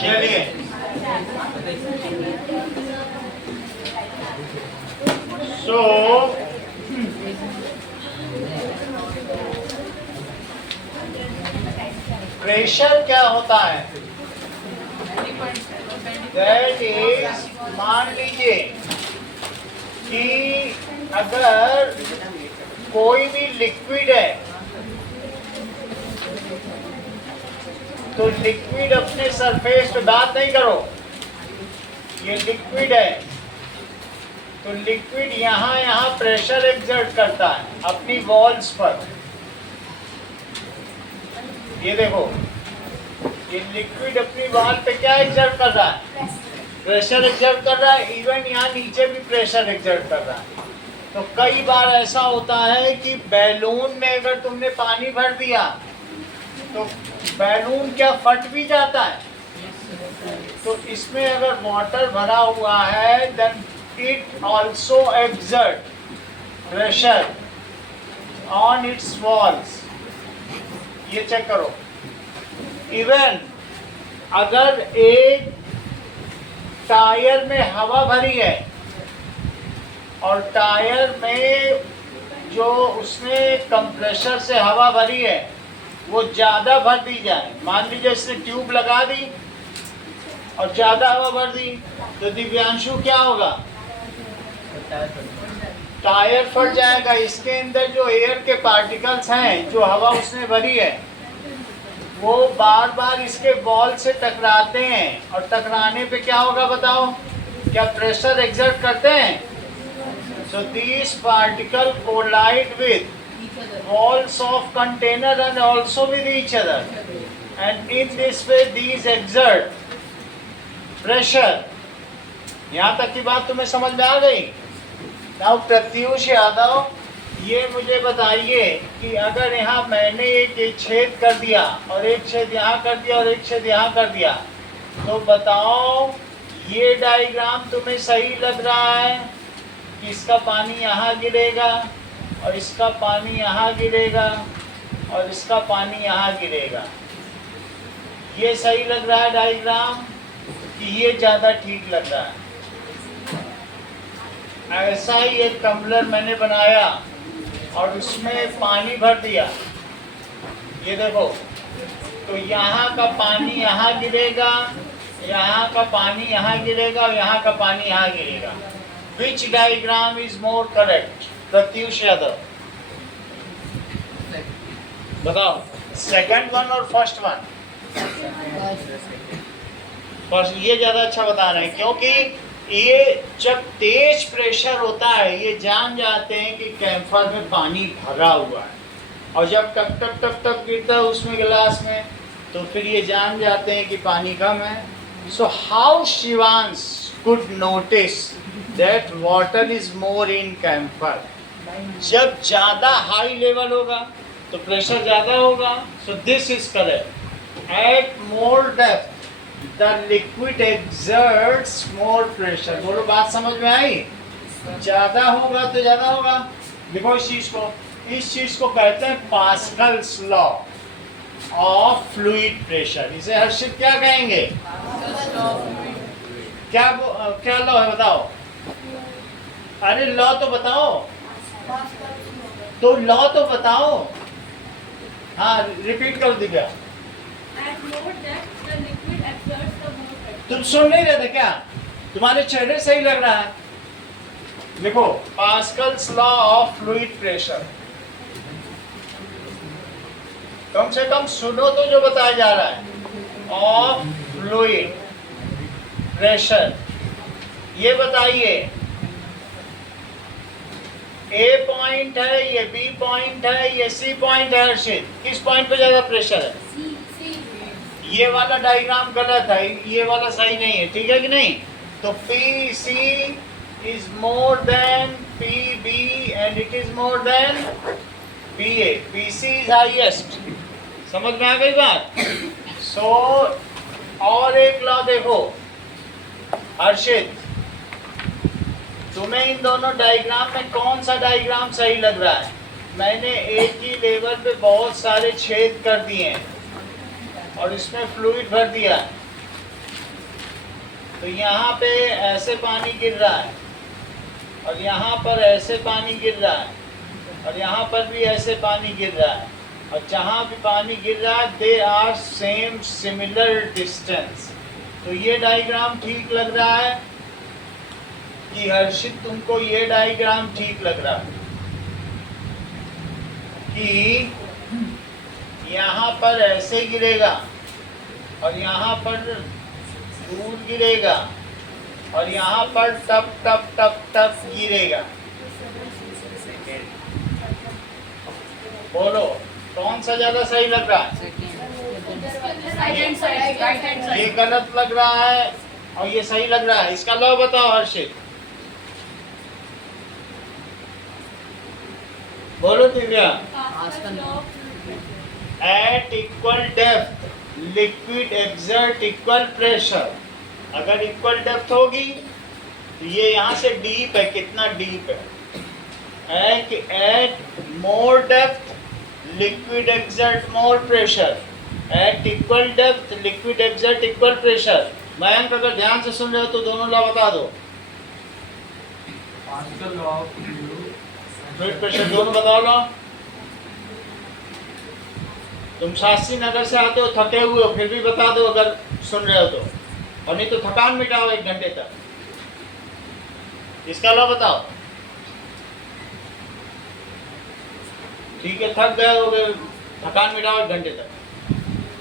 चलिए, so pressure क्या होता है? दैट इज, मान लीजिए कि अगर कोई भी लिक्विड है तो लिक्विड अपने सरफेस पे, बात नहीं करो, ये लिक्विड है तो लिक्विड यहाँ प्रेशर एक्सर्ट करता है अपनी वॉल्स पर। ये देखो, ये लिक्विड अपनी वॉल पे क्या एक्सर्ट कर रहा है? प्रेशर एक्सर्ट कर रहा है। इवन यहाँ नीचे भी प्रेशर एक्सर्ट कर रहा है। तो कई बार ऐसा होता है कि बैलून में अगर तुमने पानी भर दिया तो बैलून क्या फट भी जाता है। तो इसमें अगर वाटर भरा हुआ है then it also exert pressure on its walls. ये चेक करो। इवन अगर एक टायर में हवा भरी है और टायर में जो उसने कंप्रेसर से हवा भरी है वो ज़्यादा भर दी जाए, मान लीजिए इसने ट्यूब लगा दी और ज़्यादा हवा भर दी, तो दिव्यांशु क्या होगा? टायर फट जाएगा। इसके अंदर जो एयर के पार्टिकल्स हैं, जो हवा उसने भरी है, वो बार बार इसके बॉल से टकराते हैं और टकराने पे क्या होगा बताओ? क्या प्रेशर एक्सर्ट करते हैं? So these particles collide with walls of container and also with each other, and in this way these exert pressure. यहाँ तक की बात तुम्हें समझ में आ गई? Now प्रत्युष यादव, ये मुझे बताइए कि अगर यहाँ मैंने एक छेद कर दिया और एक छेद यहाँ कर दिया और एक छेद यहाँ कर दिया, तो बताओ ये डायग्राम तुम्हें सही लग रहा है कि इसका पानी यहाँ गिरेगा और इसका पानी यहाँ गिरेगा और इसका पानी यहाँ गिरेगा? ये सही लग रहा है डायग्राम कि ये ज़्यादा ठीक लग रहा है? ऐसा ही एक टम्बलर मैंने बनाया और उसमें पानी भर दिया, ये देखो, तो यहाँ का पानी यहाँ गिरेगा, यहाँ का पानी यहाँ गिरेगा और यहाँ का पानी यहाँ गिरेगा। Which diagram is more correct? Pratyush Yadav बताओ, सेकंड वन और फर्स्ट वन? फर्स्ट। ये ज़्यादा अच्छा बता रहे हैं क्योंकि ये जब तेज प्रेशर होता है ये जान जाते हैं कि कैंफर में पानी भरा हुआ है, और जब टप टप टप टप गिरता है उसमें गिलास में तो फिर ये जान जाते हैं कि पानी कम है। So how Shivansh could notice that water is more in camphor? जब ज़्यादा हाई लेवल होगा तो प्रेशर ज़्यादा होगा। So this is correct. At more depth the liquid exerts more pressure। बोलो, बात समझ में आई? ज़्यादा होगा तो ज़्यादा होगा। देखो इस चीज़ को कहते हैं Pascal's law of fluid pressure. इसे हर्षित क्या कहेंगे? क्या लॉ है बताओ? अरे लॉ तो बताओ, तो लॉ तो बताओ। हाँ, रिपीट कर दिव्या। तुम सुन नहीं रहे थे क्या? तुम्हारे चेहरे सही लग रहा है। देखो, Pascal's law of fluid pressure, कम से कम सुनो तो जो बताया जा रहा है। ऑफ फ्लूइड प्रेशर, ये बताइए ए पॉइंट है, ये बी पॉइंट है, ये सी पॉइंट है। हर्षित, किस पॉइंट पे ज्यादा प्रेशर है? ये वाला डायग्राम गलत है, ये वाला सही नहीं है, ठीक है कि नहीं? तो P C is more than P B and it is more than P A. P C is highest. समझ में आ गई बात? सो और एक लॉ देखो हर्षित, तुम्हें इन दोनों डायग्राम में कौन सा डायग्राम सही लग रहा है? मैंने एक ही लेवल पे बहुत सारे छेद कर दिए हैं और इसमें फ्लूइड भर दिया है। तो यहाँ पे ऐसे पानी गिर रहा है और यहाँ पर ऐसे पानी गिर रहा है और यहाँ पर भी ऐसे पानी गिर रहा है, और जहाँ भी पानी गिर रहा है they are same similar distance. तो ये डायग्राम ठीक लग रहा है कि हर्षित तुमको ये डायग्राम ठीक लग रहा है कि यहाँ पर ऐसे गिरेगा और यहाँ पर दूर गिरेगा और यहाँ पर टप टप टप टप गिरेगा। बोलो कौन सा ज्यादा सही लग रहा है? ये गलत लग रहा है और ये सही लग रहा है। इसका लॉ बताओ हर्षित। बोलो Divya. At equal depth liquid exert equal pressure. अगर इक्वल डेप्थ होगी तो ये यहाँ से डीप है, कितना डीप है कि at more depth liquid exert more pressure. At equal depth liquid exert equal pressure. Mayank अगर ध्यान से सुन रहे हो तो दोनों लॉ बता दो। फ्लूइड प्रेशर दोनों बताओ लॉ। तुम शास्त्री नगर से आते हो, थके हुए हो, फिर भी बता दो अगर सुन रहे हो तो, और नहीं तो थकान मिटाओ 1 घंटे तक। इसका लॉ बताओ। ठीक है, थक गए हो, थकान मिटाओ 1 घंटे तक।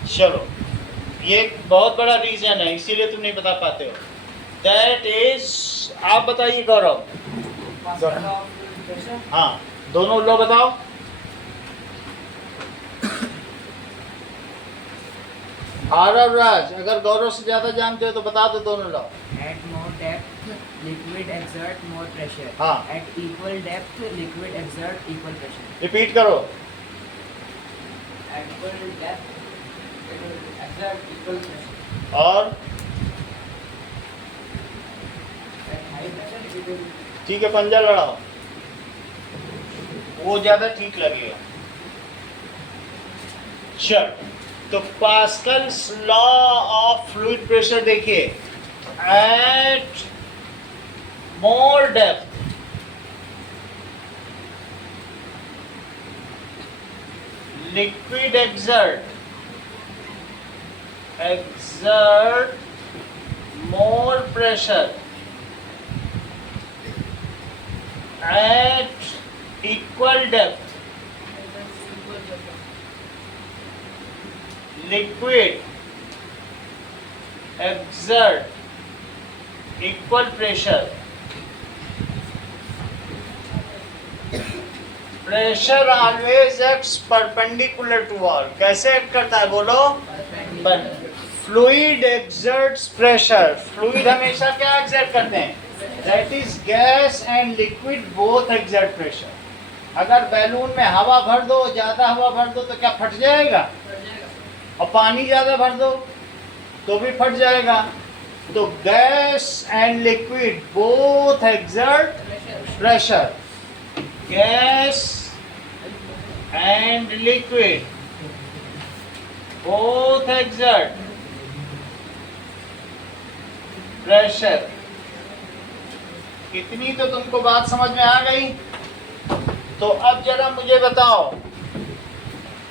चलो, ये बहुत बड़ा रीजन है, इसीलिए तुम नहीं बता पाते हो। दैट इज, आप बताइए गौरव। हाँ, दोनों लॉ बताओ। आरव राज, अगर गौरव से ज्यादा जानते हो तो बता दो दोनों law. At more depth, liquid exert more pressure. हाँ। At equal depth, liquid exert equal pressure. Repeat करो। At equal depth, liquid exert equal pressure. और At high pressure, it will. ठीक है, पंजा लड़ाओ, वो ज्यादा ठीक लगेगा। चल, तो Pascal's law of fluid pressure देखिए। At more depth liquid exert more pressure. At equal depth liquid exert equal pressure. Pressure always acts perpendicular to wall. कैसे एक्ट करता है बोलो? Fluid exerts pressure. Fluid हमेशा क्या exert करते हैं? That is gas and liquid both exert pressure. अगर balloon में हवा भर दो, ज्यादा हवा भर दो तो क्या फट जाएगा? और पानी ज्यादा भर दो तो भी फट जाएगा। तो gas and liquid both exert pressure. Gas and liquid both exert pressure. इतनी तो तुमको बात समझ में आ गई। तो अब जरा मुझे बताओ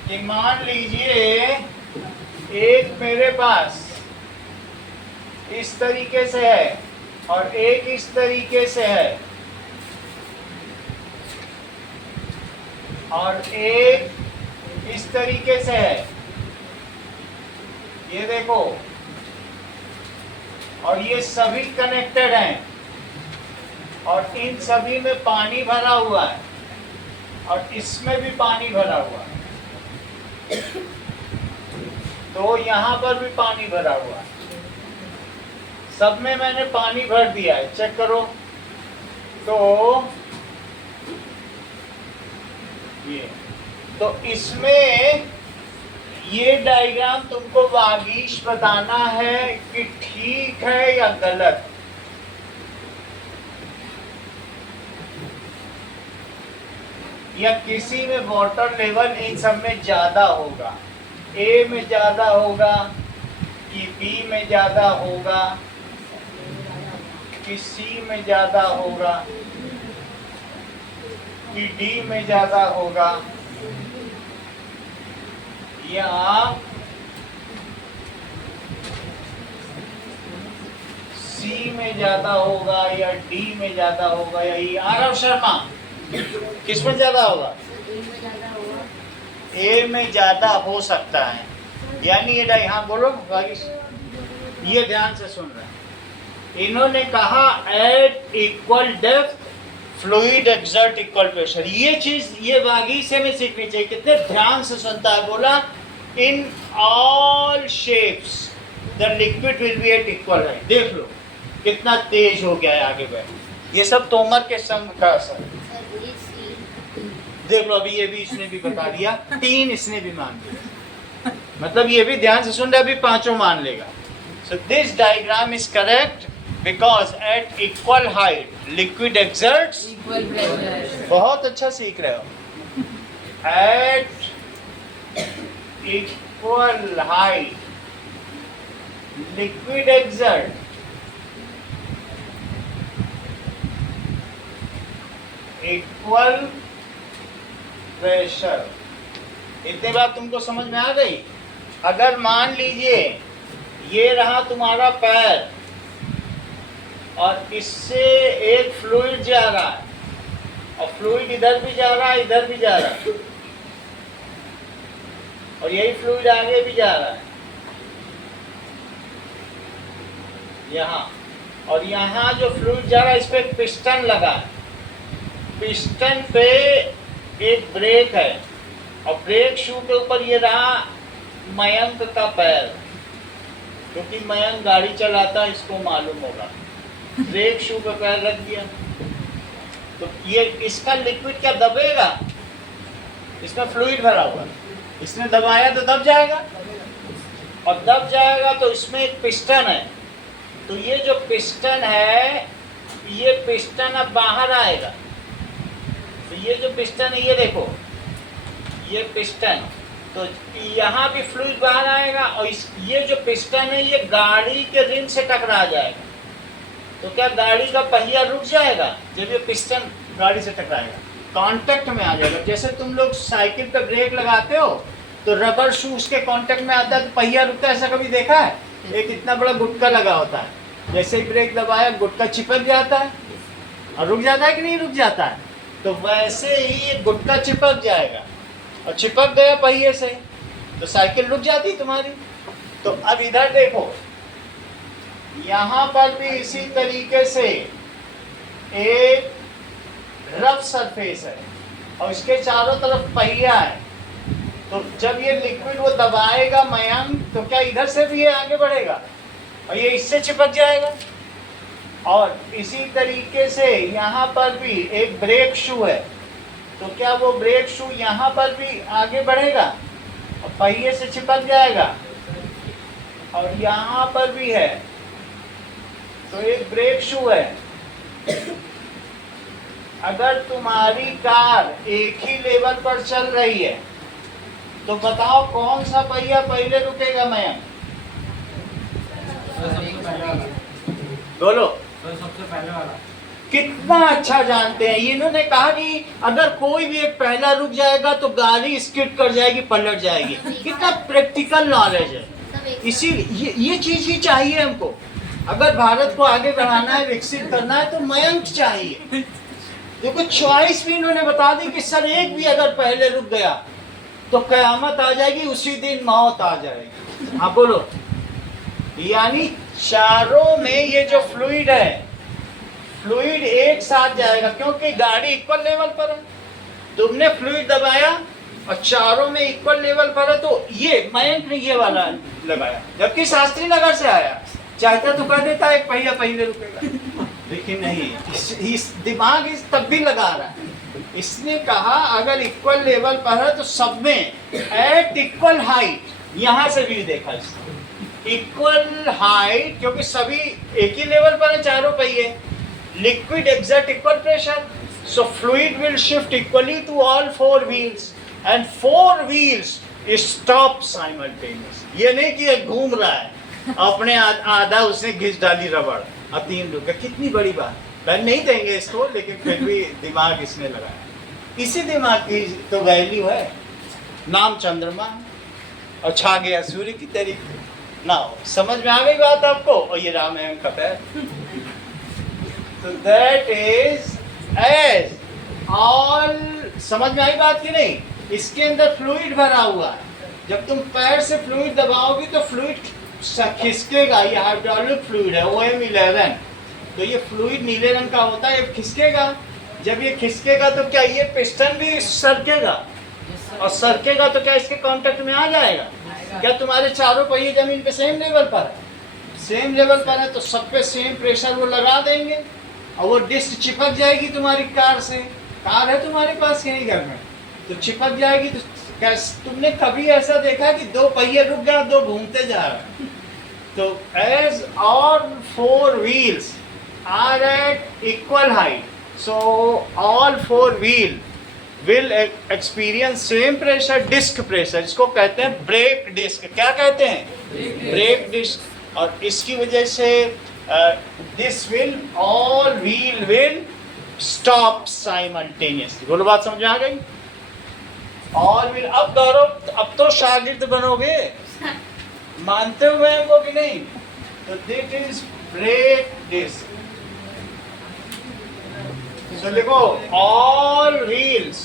कि मान लीजिए एक मेरे पास इस तरीके से है और एक इस तरीके से है और एक इस तरीके से है, ये देखो, और ये सभी कनेक्टेड हैं और इन सभी में पानी भरा हुआ है और इसमें भी पानी भरा हुआ है। तो यहाँ पर भी पानी भरा हुआ है, सब में मैंने पानी भर दिया है, चेक करो। तो इसमें ये डायग्राम तुमको वागीश बताना है कि ठीक है या गलत। या किसी में वाटर लेवल इन सब में ज़्यादा होगा, ए में ज़्यादा होगा कि बी में ज़्यादा होगा कि सी में ज़्यादा होगा कि डी में ज़्यादा होगा या सी में ज़्यादा होगा या डी में ज़्यादा होगा या ई। आरव शर्मा किस में ज़्यादा होगा? ए में ज़्यादा हो सकता है, यानी ये हाँ बोलो वागिश, ये ध्यान से सुन रहे हैं। इन्होंने कहा at equal depth fluid exert equal pressure. ये चीज ये बागी से में सीखनी चाहिए। कितने ध्यान से सुनता है। बोला in all shapes the liquid will be at equal height. देख लो कितना तेज हो गया है आगे बढ़। ये सब तोमर के संग का असर। देख लो अभी ये भी इसने भी बता दिया, 3 इसने भी मान लिया। मतलब ये भी ध्यान से सुन रहे, अभी 5 मान लेगा। So this diagram is correct because at equal height liquid exerts equal pressure. बहुत अच्छा सीख रहे हो। At equal height liquid exert equal pressure. इतनी बात तुमको समझ में आ गई? अगर मान लीजिए ये रहा तुम्हारा पैर और इससे एक फ्लूइड जा रहा है और फ्लूइड इधर भी जा रहा है इधर भी जा रहा है और यही फ्लूइड आगे भी जा रहा है यहाँ, और यहाँ जो फ्लूइड जा रहा है इस पे एक पिस्टन लगा है। पिस्टन पे एक ब्रेक है और ब्रेक शू के ऊपर ये रहा मयंक का पैर, क्योंकि मयंक गाड़ी चलाता है इसको मालूम होगा। ब्रेक शू पे पैर रख दिया तो ये इसका लिक्विड क्या दबेगा? इसमें फ्लूइड भरा हुआ, इसने दबाया तो दब जाएगा और दब जाएगा तो इसमें एक पिस्टन है। तो ये जो पिस्टन है ये पिस्टन अब बाहर आएगा। तो ये जो पिस्टन है ये देखो ये पिस्टन, तो यहाँ भी फ्लूइड बाहर आएगा और ये जो पिस्टन है ये गाड़ी के रिम से टकरा जाएगा। तो क्या गाड़ी का पहिया रुक जाएगा जब ये पिस्टन गाड़ी से टकराएगा? कांटेक्ट में आ जाएगा। जैसे तुम लोग साइकिल पे ब्रेक लगाते हो तो रबर शू उसके कांटेक्ट में आता है तो पहिया रुकता है। ऐसा कभी देखा है? एक इतना बड़ा गुटका लगा होता है, जैसे ही ब्रेक दबाया गुटका चिपक जाता है और रुक जाता है कि नहीं रुक जाता है? तो वैसे ही ये गुटका चिपक जाएगा और चिपक गया पहिए से तो साइकिल रुक जाती तुम्हारी। तो अब इधर देखो यहाँ पर भी इसी तरीके से एक रफ सरफेस है और इसके चारों तरफ पहिया है। तो जब ये लिक्विड वो दबाएगा मयंक तो क्या इधर से भी ये आगे बढ़ेगा और ये इससे चिपक जाएगा। और इसी तरीके से यहाँ पर भी एक ब्रेक शू है तो क्या वो ब्रेक शू यहाँ पर भी आगे बढ़ेगा और पहिए से चिपक जाएगा। और यहाँ पर भी है तो एक ब्रेक शू है। अगर तुम्हारी कार एक ही लेवल पर चल रही है तो बताओ कौन सा पहिया पहले रुकेगा? मयंक बोलो। सबसे पहले वाला। कितना अच्छा जानते हैं। इन्होंने कहा कि अगर कोई भी एक पहला रुक जाएगा तो गाड़ी स्किड कर जाएगी, पलट जाएगी। कितना प्रैक्टिकल नॉलेज है। इसी ये चीज ही चाहिए हमको। अगर भारत को आगे बढ़ाना है, विकसित करना है तो मयंक चाहिए। देखो चॉइस भी इन्होंने बता दी कि सर एक भी अगर पहले रुक गया तो कयामत आ जाएगी, उसी दिन मौत आ जाएगी। हाँ बोलो। यानी चारों में ये जो फ्लूइड है, फ्लूइड एक साथ जाएगा क्योंकि गाड़ी इक्वल लेवल पर है। तुमने फ्लूइड दबाया और चारों में इक्वल लेवल पर है तो ये मयंक ने ये वाला लगाया, जबकि शास्त्री नगर से आया। चाहता तो कर देता एक पहिया पहले रुकेगा, लेकिन नहीं, इस दिमाग इस तब भी लगा रहा है। इसने कहा अगर इक्वल लेवल पर है तो सब में एट इक्वल हाइट, यहाँ से भी देखा इसने इक्वल हाइट क्योंकि सभी एक ही लेवल पर है चारों पहिए। Liquid exert equal pressure, So fluid will shift equally to all four wheels and four wheels stop simultaneously. ये नहीं कि ये घूम रहा है अपने आधा उसने घिस डाली रबड़ और 3 रुक गया। कितनी बड़ी बात, पहले नहीं देंगे इसको लेकिन फिर भी दिमाग इसने लगाया। इसी दिमाग की तो वैल्यू है। नाम चंद्रमा और छा गया सूर्य की तरीके ना। समझ में आ गई बात आपको? और ये रामायण का पैर। तो दैट इज एज ऑल, समझ में आई बात की नहीं? इसके अंदर फ्लूइड भरा हुआ है। जब तुम पैर से फ्लूइड दबाओगी तो फ्लूइड खिसकेगा। ये हाइड्रोलिक फ्लूइड है OM11। तो ये फ्लूइड नीले रंग का होता है, ये खिसकेगा। जब ये खिसकेगा तो क्या ये पिस्टन भी सरकेगा? और सरकेगा तो क्या इसके कांटेक्ट में आ जाएगा? क्या तुम्हारे चारों पहिए जमीन पे सेम लेवल पर है? सेम लेवल पर है तो सब पे सेम प्रेशर वो लगा देंगे और वो डिस्क चिपक जाएगी तुम्हारी कार से। कार है तुम्हारे पास यहीं घर में, तो चिपक जाएगी। तो तुमने कभी ऐसा देखा कि 2 पहिए रुक गए, 2 घूमते जा रहे? तो as all 4 wheels are at equal height, so all 4 wheel will experience same pressure, disc pressure। इसको कहते हैं ब्रेक डिस्क। क्या कहते हैं? Brake disc. और इसकी वजह से this will all wheel will stop simultaneously। बोलो बात समझ में आ गई? all will। अब गौरव अब तो शागिर्द बनोगे, मानते हो मैं हमको कि नहीं? तो this is ब्रेक डिस्क। तो देखो all wheels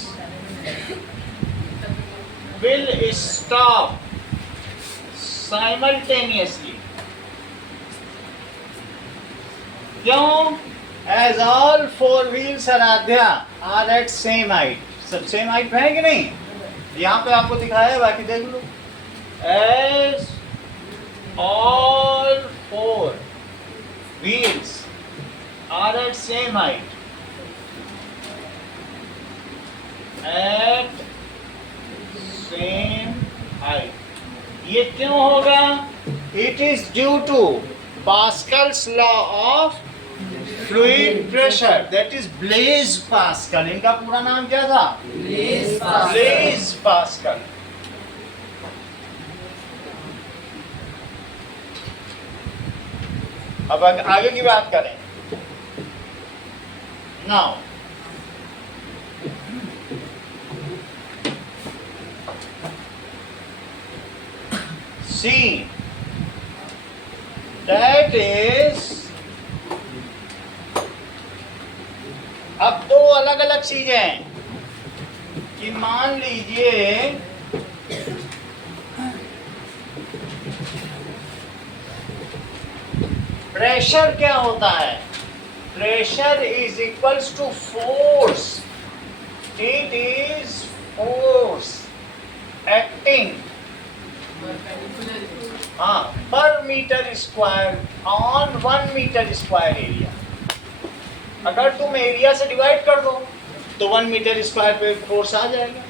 will stop simultaneously। क्यों? As all 4 wheels Aradhya are at same height। सब सेम हाइट है कि नहीं? यहाँ पे आपको दिखाया है, बाकी देख लो। As all 4 wheels are at same height at same height। ये क्यों होगा? It is due to Pascal's law of fluid pressure, that is Blaise Pascal। इनका पूरा नाम क्या था? Blaise Pascal। अब आगे की बात करें। Now see, that is, अब 2 अलग अलग चीजें हैं कि मान लीजिए प्रेशर क्या होता है? Pressure is equals to force. It is force acting per meter square on 1 meter square area. अगर तुम एरिया से डिवाइड कर दो तो 1 मीटर स्क्वायर पे फोर्स आ जाएगा।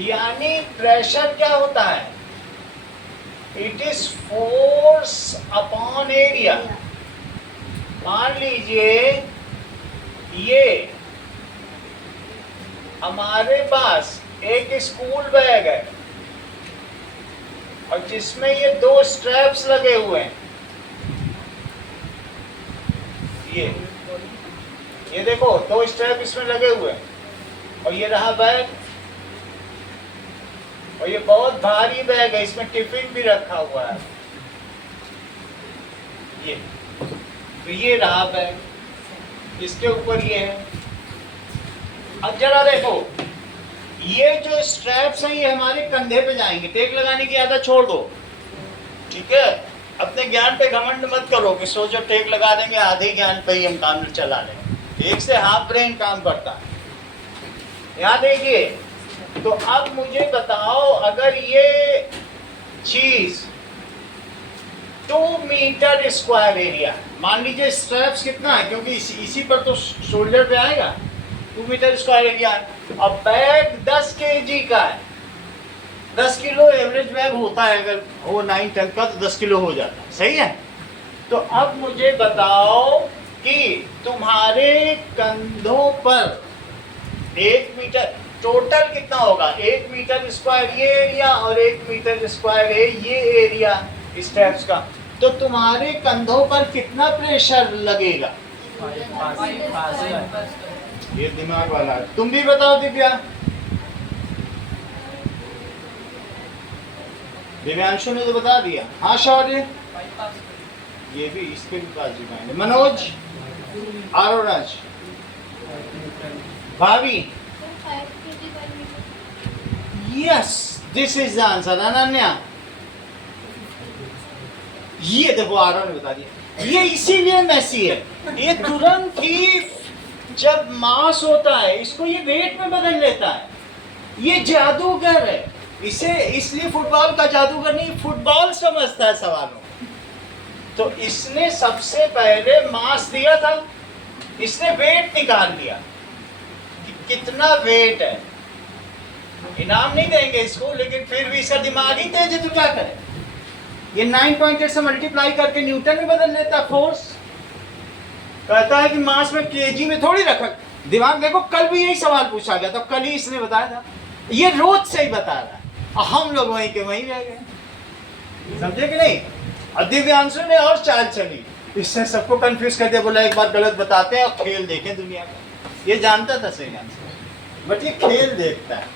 यानी प्रेशर क्या होता है? It is force upon area. मान लीजिए ये हमारे पास एक स्कूल बैग है और जिसमें ये 2 स्ट्रैप्स लगे हुए हैं। ये देखो 2 स्ट्रैप इसमें लगे हुए हैं और ये रहा बैग, और ये बहुत भारी बैग है, इसमें टिफिन भी रखा हुआ है। ये तो ये रहा बैग, इसके ऊपर ये है। अब जरा देखो, ये जो स्ट्रैप्स हैं ये हमारे कंधे पे जाएंगे। टेक लगाने की आदत छोड़ दो, ठीक है? अपने ज्ञान पे घमंड मत करो कि सोचो टेक लगा देंगे, आधे ज्ञान पे ही हम काम चला लेंगे। एक से हाफ ब्रेन काम करता है। यहाँ देखिए, तो अब मुझे बताओ, अगर ये चीज 2 मीटर स्क्वायर एरिया, मान लीजिए स्ट्रैप्स कितना है, क्योंकि इसी पर तो शोल्डर पे आएगा, 2 मीटर स्क्वायर एरिया। अब बैग 10 kg का है, 10 किलो एवरेज बैग होता है, अगर हो 9 टन का तो 10 किलो हो जाता है, सही है? तो अब मुझे बताओ कि तुम्हारे कंधों पर 1 मीटर टोटल कितना होगा? 1 मीटर स्क्वायर ये एरिया और 1 मीटर स्क्वायर है ये एरिया स्टेप्स का। तो तुम्हारे कंधों पर कितना प्रेशर लगेगा? ये दिमाग वाला है। तुम भी बताओ दिव्या। दिव्यांशु ने तो बता दिया। हाँ शौर्य, ये भी इसके भी पास डिमांड है। मनोज, आरोराज, भाभी, yes this is the answer. Ananya, ये देखो आरो ने बता दिया। ये इसीलिए मैसी है, ये तुरंत ही जब मास होता है इसको ये वेट में बदल लेता है। ये जादूगर है, इसे इसलिए फुटबॉल का जादूगर नहीं, फुटबॉल समझता है सवालों। तो इसने सबसे पहले मास दिया था, इसने वेट निकाल दिया कि कितना वेट है। इनाम नहीं देंगे इसको, लेकिन फिर भी इसका दिमाग ही तेज है तो क्या करे। ये 9.8 से मल्टीप्लाई करके न्यूटन में बदल लेता है फोर्स। कहता है कि मास में केजी में थोड़ी रखा। दिमाग देखो, कल भी यही सवाल पूछा गया था, कल ही इसने बताया था। ये रोज से ही बता रहा है और हम लोग वहीं के वहीं रह गए। समझे कि नहीं? और दिव्यांशु ने और चाल चली, इससे सबको कंफ्यूज कर दिया। बोला एक बार गलत बताते हैं और खेल देखें दुनिया का। ये जानता था सही आंसर, बट ये खेल देखता है।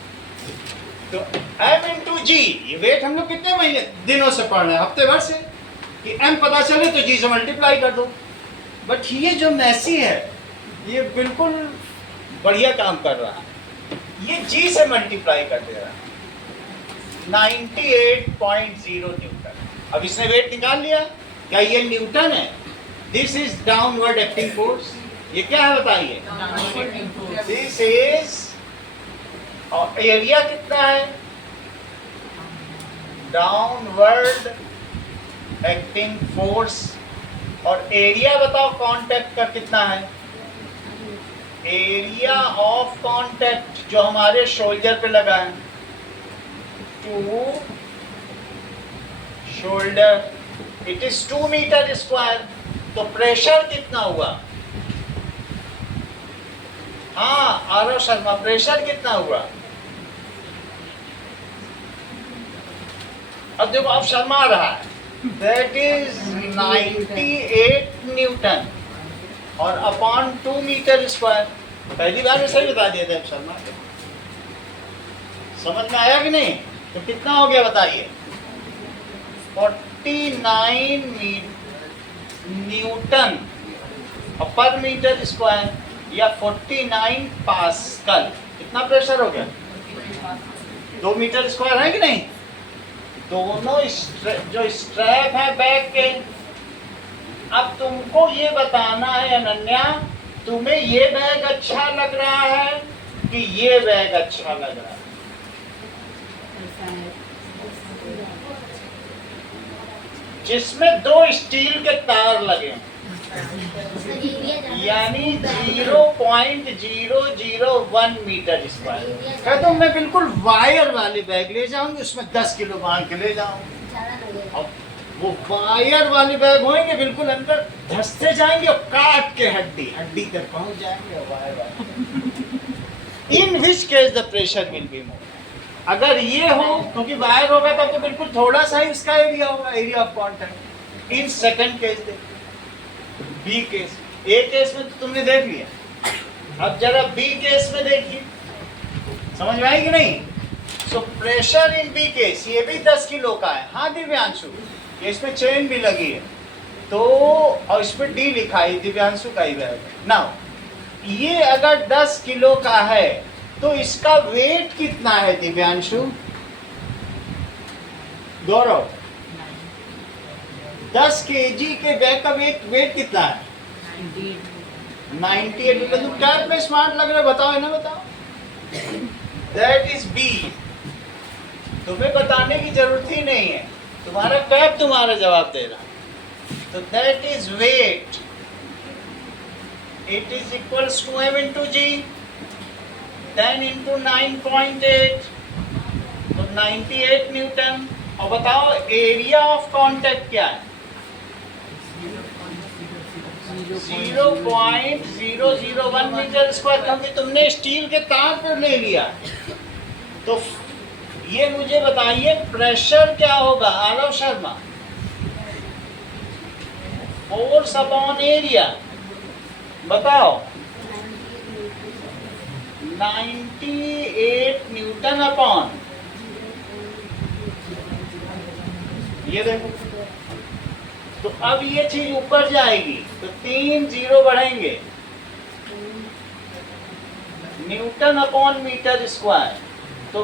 तो m इंटू जी, ये वेट हम लोग कितने महीने दिनों से पढ़ रहे हैं, हफ्ते भर से, कि m पता चले तो g से मल्टीप्लाई कर दो। बट ये जो मैसी है ये बिल्कुल बढ़िया काम कर रहा है, ये g से मल्टीप्लाई कर दे रहा है। 98.0 न्यूटन। अब इसने वेट निकाल लिया, क्या ये न्यूटन है? This is downward acting force. ये क्या है बताइए? दिस इज, और एरिया कितना है? Downward acting force. और एरिया बताओ कांटेक्ट का कितना है? एरिया ऑफ कांटेक्ट जो हमारे शोल्डर पे लगा है, two shoulder, it is 2 metre square. तो प्रेशर कितना हुआ? हाँ आरव शर्मा, प्रेशर कितना हुआ? अब देखो अब शर्मा रहा है, दैट इज 98 न्यूटन और अपॉन 2 मीटर स्क्वायर। पहली बार में सही बता दिया था शर्मा, समझ में आया कि नहीं? तो कितना हो गया बताइए? 49 न्यूटन पर मीटर स्क्वायर या 49 पास्कल। कितना प्रेशर हो गया? 2 मीटर स्क्वायर है कि नहीं? दोनों जो स्ट्रैप है बैक के। अब तुमको ये बताना है अनन्या, तुम्हें ये बैग अच्छा लग रहा है कि ये बैग अच्छा लग रहा है? जिसमें 2 स्टील के तार लगे यानी 0.001 मीटर स्क्वायर। कहता हूँ मैं बिल्कुल वायर वाले बैग ले जाऊंगी, उसमें 10 किलो बांध के ले जाऊंगी। अब वो वायर वाले बैग होंगे बिल्कुल अंदर धंसते जाएंगे और काट के हड्डी तक पहुंच जाएंगे वायर वाले। In which case the pressure will be more. अगर ये हो, क्योंकि वायर होगा तब तो बिल्कुल थोड़ा सा ही इसका एरिया होगा, area of contact. In second case देखिए, बी केस। ए केस में तो तुमने देख लिया, अब जरा बी केस में देखिए, समझ में आई कि नहीं? So pressure in B case, ये भी 10 किलो का है। हाँ दिव्यांशु, ये इसमें चेन भी लगी है तो, और इस पर डी लिखा है, दिव्यांशु का ही है ना। ये अगर 10 किलो का है तो इसका वेट कितना है दिव्यांशु? गौरव, 10 केजी के बैग का वेट कितना है? 98। तुम कैप में स्मार्ट लग रहे, बताओ है ना, बताओ। That is B. तुम्हें बताने की जरूरत ही नहीं है, तुम्हारा कैप तुम्हारा जवाब दे रहा। तो that is weight, it is equals to m into g, 10 into 9.8, तो 98 न्यूटन। और बताओ एरिया ऑफ कांटेक्ट क्या है? 0.001 मीटर स्क्वायर, क्योंकि तुमने स्टील के तार पर ले लिया। तो ये मुझे बताइए प्रेशर क्या होगा Aarav Sharma? Force upon area बताओ। 98 न्यूटन अपॉन, ये देखो। तो अब ये चीज ऊपर जाएगी तो 3 जीरो बढ़ेंगे, न्यूटन अपॉन मीटर स्क्वायर। तो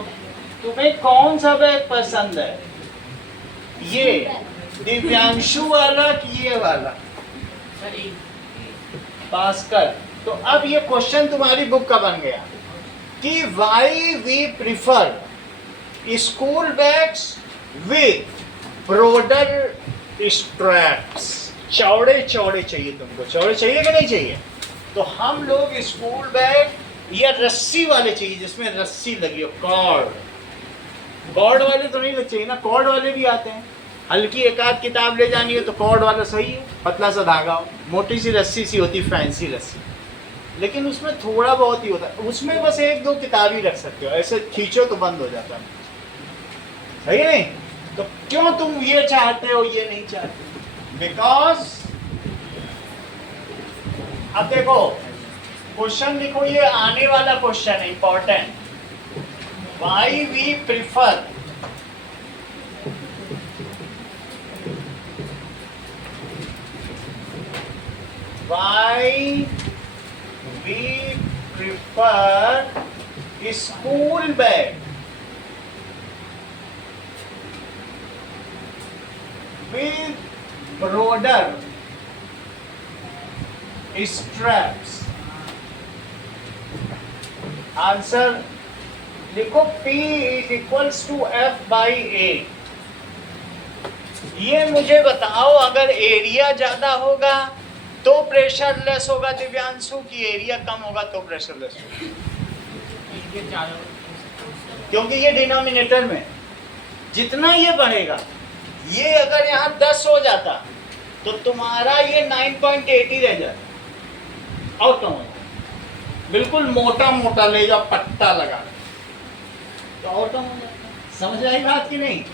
तुम्हें कौन सा बैग पसंद है, ये दिव्यांशु वाला कि ये वाला पास्कल? तो अब ये क्वेश्चन तुम्हारी बुक का बन गया कि why we prefer school bags with broader straps. चौड़े चौड़े चाहिए तुमको, चौड़े चाहिए कि नहीं चाहिए? तो हम लोग स्कूल बैग या रस्सी वाले चाहिए जिसमें रस्सी लगी हो, कॉर्ड वाले तो नहीं चाहिए ना, कॉर्ड वाले भी आते हैं। हल्की एक आध किताब ले जानी है तो कॉर्ड वाला सही है, पतला सा धागा हो, मोटी सी रस्सी सी होती, फैंसी रस्सी, लेकिन उसमें थोड़ा बहुत ही होता है, उसमें बस 1-2 किताब ही रख सकते हो, ऐसे खींचो तो बंद हो जाता है, सही है नहीं? तो क्यों तुम ये चाहते हो ये नहीं चाहते? बिकॉज अब देखो क्वेश्चन लिखो, ये आने वाला क्वेश्चन है important. Why we prefer school bag with broader straps। Answer लिखो P = F/A। ये मुझे बताओ अगर एरिया ज्यादा होगा तो प्रेशर लेस होगा दिव्यांशु, की एरिया कम होगा तो प्रेशर लेस होगा? क्योंकि ये डिनोमिनेटर में जितना ये बढ़ेगा, ये अगर यहाँ 10 हो जाता तो तुम्हारा ये 9.8 ही रह जाता, और कम हो जाता। बिल्कुल मोटा मोटा ले जाओ, पट्टा लगा तो और कम हो जाता। समझ आई बात की नहीं?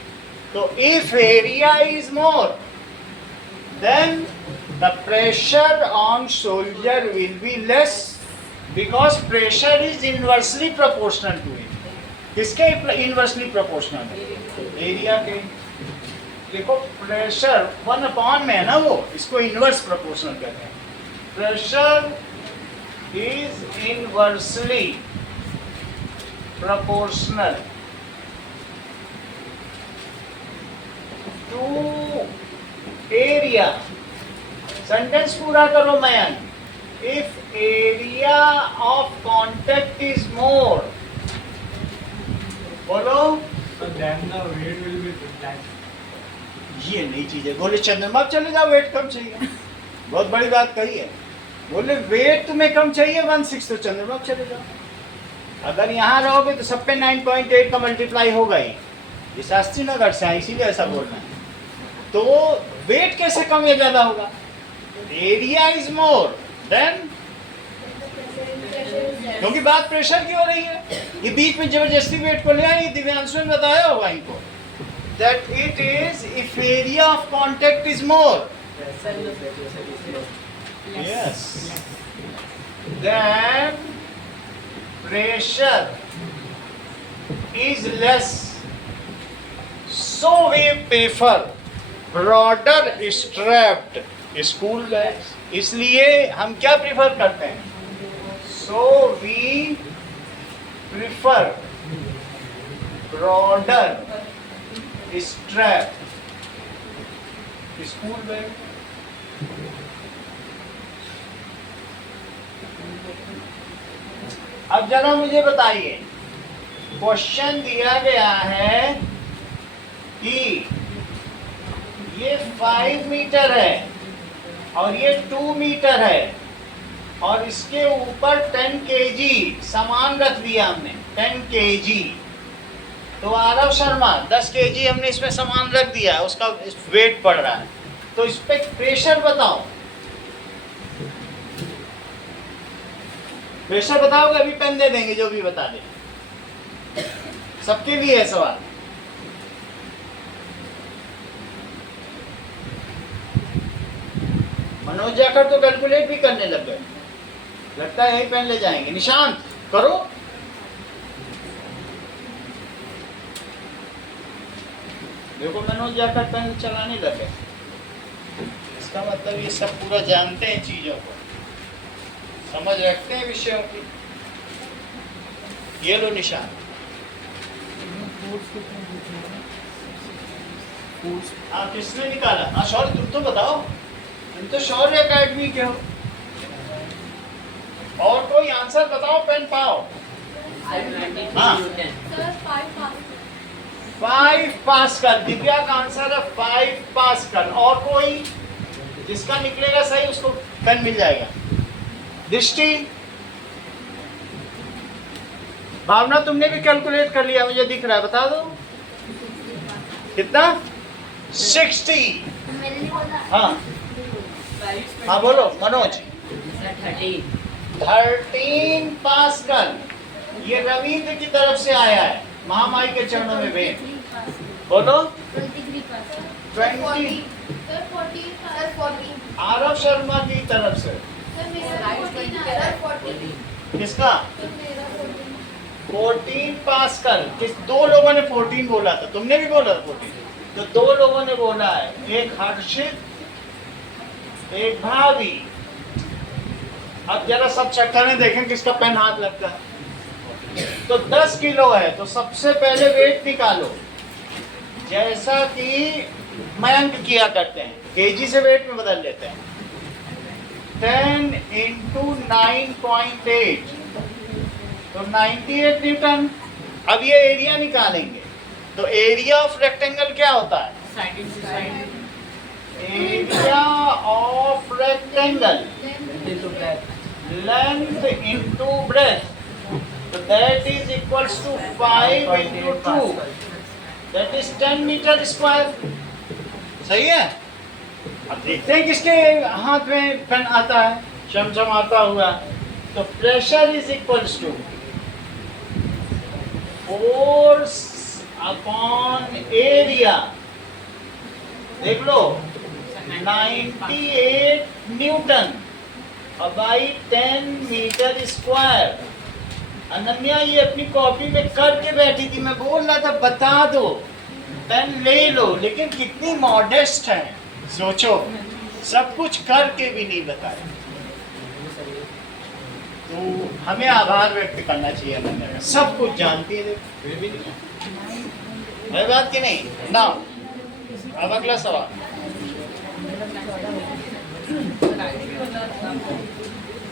तो if area is more than the pressure on soldier will be less, because pressure is inversely proportional to it. किसके इनवर्सली प्रोपोर्शनल है? एरिया के। देखो प्रेशर 1/, में है ना वो, इसको इनवर्स प्रोपोर्शनल कहते हैं। Pressure is inversely proportional to area. Sentence पूरा करो Mayank. If area of contact is more, बोलो। ये नई चीज है। बोले चंद्रमा पे चले जाओ, वेट कम चाहिए, बहुत बड़ी बात कही है। बोले वेट तुम्हें कम चाहिए 1/6, तो चंद्रमा पे चले जाओ। अगर यहाँ रहोगे तो सब पे 9.8 का मल्टीप्लाई होगा ही, ये शास्त्री नगर से है इसीलिए ऐसा बोलना है। तो वेट कैसे कम या ज्यादा होगा? एरिया इज मोर देन, क्योंकि बात प्रेशर की हो रही है। ये बीच में जबरदस्ती वेट को ले आई, दिव्यांशु ने बताया होगा इनको that it is if area of contact is more, yes, then pressure is less, so we prefer broader strapped school bags। इसलिए हम क्या प्रिफर करते हैं? so we prefer broader strap school bag. अब जरा मुझे बताइए, क्वेश्चन दिया गया है कि ये 5 मीटर है और ये 2 मीटर है और इसके ऊपर 10 kg सामान रख दिया हमने, 10 kg। तो आरव शर्मा 10 kg हमने इसमें सामान रख दिया है, उसका वेट पड़ रहा है, तो इस पे प्रेशर बताओ। प्रेशर बताओगे अभी पेन दे देंगे जो भी बता दे, सबके लिए है सवाल। मनोज जाकर तो कैलकुलेट भी करने लग गए, लगता है यही पेन ले जाएंगे। निशांत करो। देखो मनोज जाकर पेन चलाने लगे, इसका मतलब ये सब पूरा जानते हैं, चीजों को समझ रखते हैं विषयों की। ये लो निशान। हाँ किसने निकाला? हाँ शौर्य तुम तो बताओ, तुम तो शौर्य अकेडमी के हो। और कोई आंसर बताओ, पेन पाओ। हाँ 5 पास्कल। दिव्या का आंसर है 5 पास्कल। और कोई जिसका निकलेगा सही उसको पेन मिल जाएगा। दृष्टि, भावना तुमने भी कैलकुलेट कर लिया, मुझे दिख रहा है, बता दो कितना? 60। हाँ हाँ बोलो मनोज। 13 पास्कल। ये रविंद्र की तरफ से आया है, महामाई के चरणों में भेंट। बोलो 20। आरव शर्मा की तरफ से किसका? 14 पास्कल। किस दो लोगों ने 14 बोला था? तुमने भी बोला था 14, तो दो लोगों ने बोला है, एक हर्षित एक भावी। अब जरा सब चेक करें, देखें किसका पेन हाथ लगता है। तो 10 किलो है, तो सबसे पहले वेट निकालो, जैसा कि मयंक किया करते हैं, केजी से वेट में बदल लेते हैं। 10 × 9.8 तो 98 न्यूटन। अब ये एरिया निकालेंगे, तो एरिया ऑफ रेक्टेंगल क्या होता है? Area of rectangle length into breadth, तो that is equals to 5 × 2, that is 10 metre square. सही है। अब देखते हैं किसके हाथ में पेन आता है, चमचमाता हुआ। तो pressure is equals to force upon area, देख लो 98 newton by 10 metre square. Ananya ये अपनी कॉपी में करके बैठी थी, मैं बोल रहा था बता दो, पेन ले लो, लेकिन कितनी मॉडेस्ट है, सोचो सब कुछ करके भी नहीं बताया। तो हमें आभार व्यक्त करना चाहिए अनन्या का, सब कुछ जानती है फिर भी नहीं है बात कि नहीं ना। अब अगला सवाल,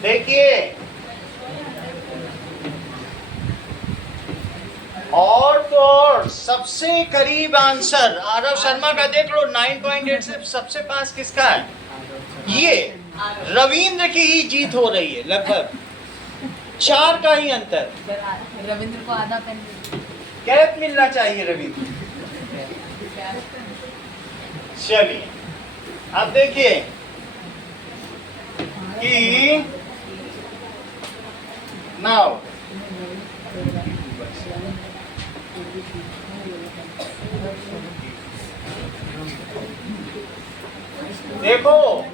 देखिए और तो और सबसे करीब आंसर आरव शर्मा का देख लो, 9.8 से सबसे पास किसका है? ये रविंद्र की ही जीत हो रही है, लगभग 4 का ही अंतर। रविंद्र को आधा पेन कैप मिलना चाहिए रविंद्र। चलिए अब देखिए कि नाउ देखो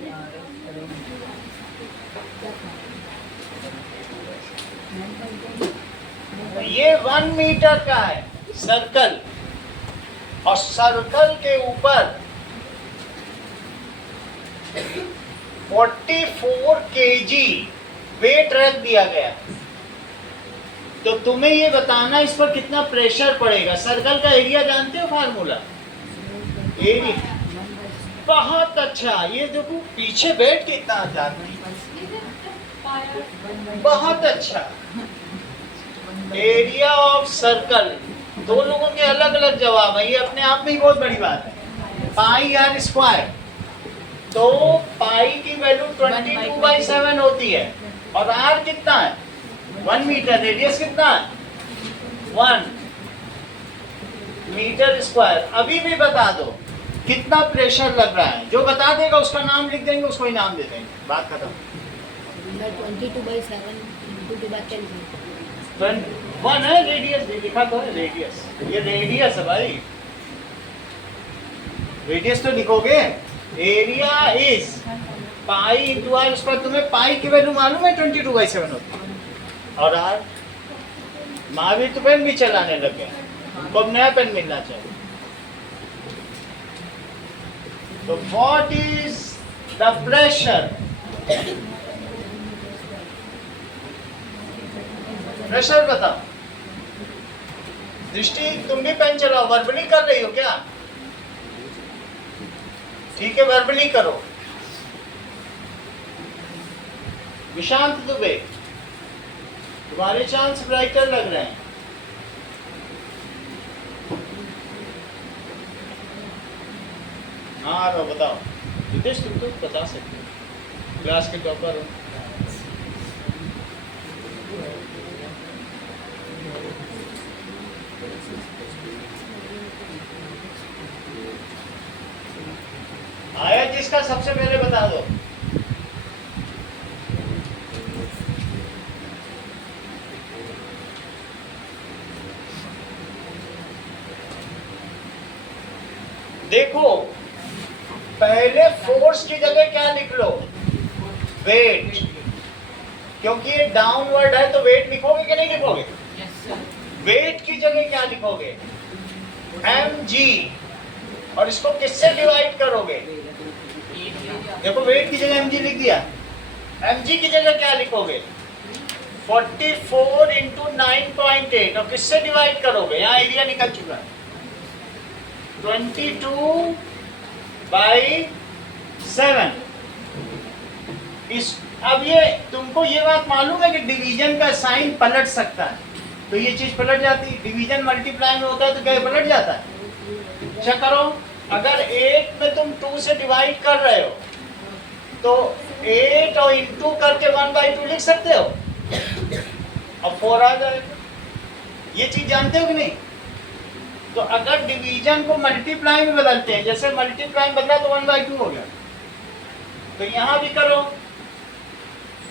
ये 1 मीटर का है सर्कल, और सर्कल के ऊपर 44 केजी वेट रख दिया गया। तो तुम्हें ये बताना इस पर कितना प्रेशर पड़ेगा। सर्कल का एरिया जानते हो फार्मूला? एरिया बहुत अच्छा, ये देखो पीछे बैठ के इतना जाती, बहुत अच्छा। एरिया ऑफ सर्कल, दो लोगों के अलग अलग जवाब है, ये अपने आप में ही बहुत बड़ी बात है। पाई आर स्क्वायर, तो पाई की वैल्यू 22/7 होती है, और आर कितना है? 1 मीटर। रेडियस कितना है? 1 मीटर स्क्वायर। अभी भी बता दो कितना प्रेशर लग रहा है, जो बता देगा उसका नाम लिख देंगे, उसको इनाम दे देंगे, बात खत्म। 22/7 वन है रेडियस, लिखा तो है रेडियस, ये रेडियस है भाई, रेडियस तो लिखोगे। Area is pi into r square. तुम्हें पाई की वैल्यू मालूम है 22/7 होती है। और आर, महावीर तो पेन भी चलाने लग गया, उनको अब नया पेन मिलना चाहिए। तो what is the pressure? Pressure बताओ। दृष्टि तुम भी पेन चलाओ, वर्बली कर रही हो क्या? ठीक है, वर्बली करो। विशांत दुबे, तुम्हारे चांस ब्राइटर लग रहे हैं। हाँ तो बताओ। रितेश तुम तो बता सकते हो, क्लास के टॉपर हो। आया जिसका सबसे पहले बता दो। देखो पहले फोर्स की जगह क्या लिख लो? वेट, क्योंकि ये डाउनवर्ड है तो वेट लिखोगे कि नहीं लिखोगे? वेट की जगह क्या लिखोगे? mg, और इसको किससे डिवाइड करोगे? देखो वेट की जगह mg लिख दिया, mg की जगह क्या लिखोगे? 44 इंटू 9.8, और किससे डिवाइड करोगे? यहाँ एरिया निकल चुका है, 22/7। इस अब ये तुमको ये बात मालूम है कि डिवीजन का साइन पलट सकता है, तो ये चीज पलट जाती है। डिवीजन मल्टीप्लाई में होता है तो क्या पलट जाता है? चेक करो, अगर 8 में तुम 2 से डिवाइड कर रहे हो तो 8 और इंटू करके 1/2 लिख सकते हो, और 4 आ जाएगा। ये चीज जानते हो कि नहीं? तो अगर डिवीजन को मल्टीप्लाई में बदलते हैं, जैसे मल्टीप्लाई में बदला तो 1/2 हो गया, तो यहां भी करो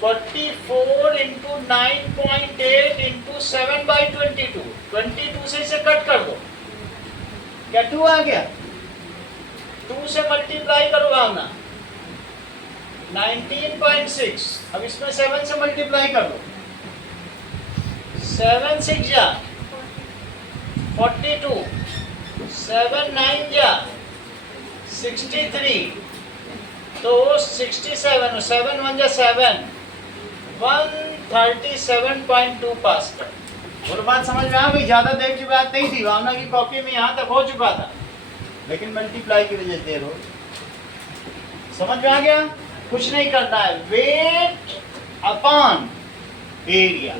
44 इंटू 9.8 इंटू 7/22, 22 से इसे कट कर दो, क्या 2 आ गया? 2 से मल्टीप्लाई करो भावना, 19.6। अब इसमें 7 से मल्टीप्लाई कर दो, 7 6 जा 42, 7 9 जा 63, तो 67, 7 1 जा 7, 137.2 पास्कल। और बात समझ में आ गई? ज्यादा देर की बात नहीं थी, भावना की कॉपी में यहाँ तक हो चुका था, लेकिन मल्टीप्लाई की वजह से देर हो। समझ में आ गया? कुछ नहीं करना है, वेट अपॉन एरिया,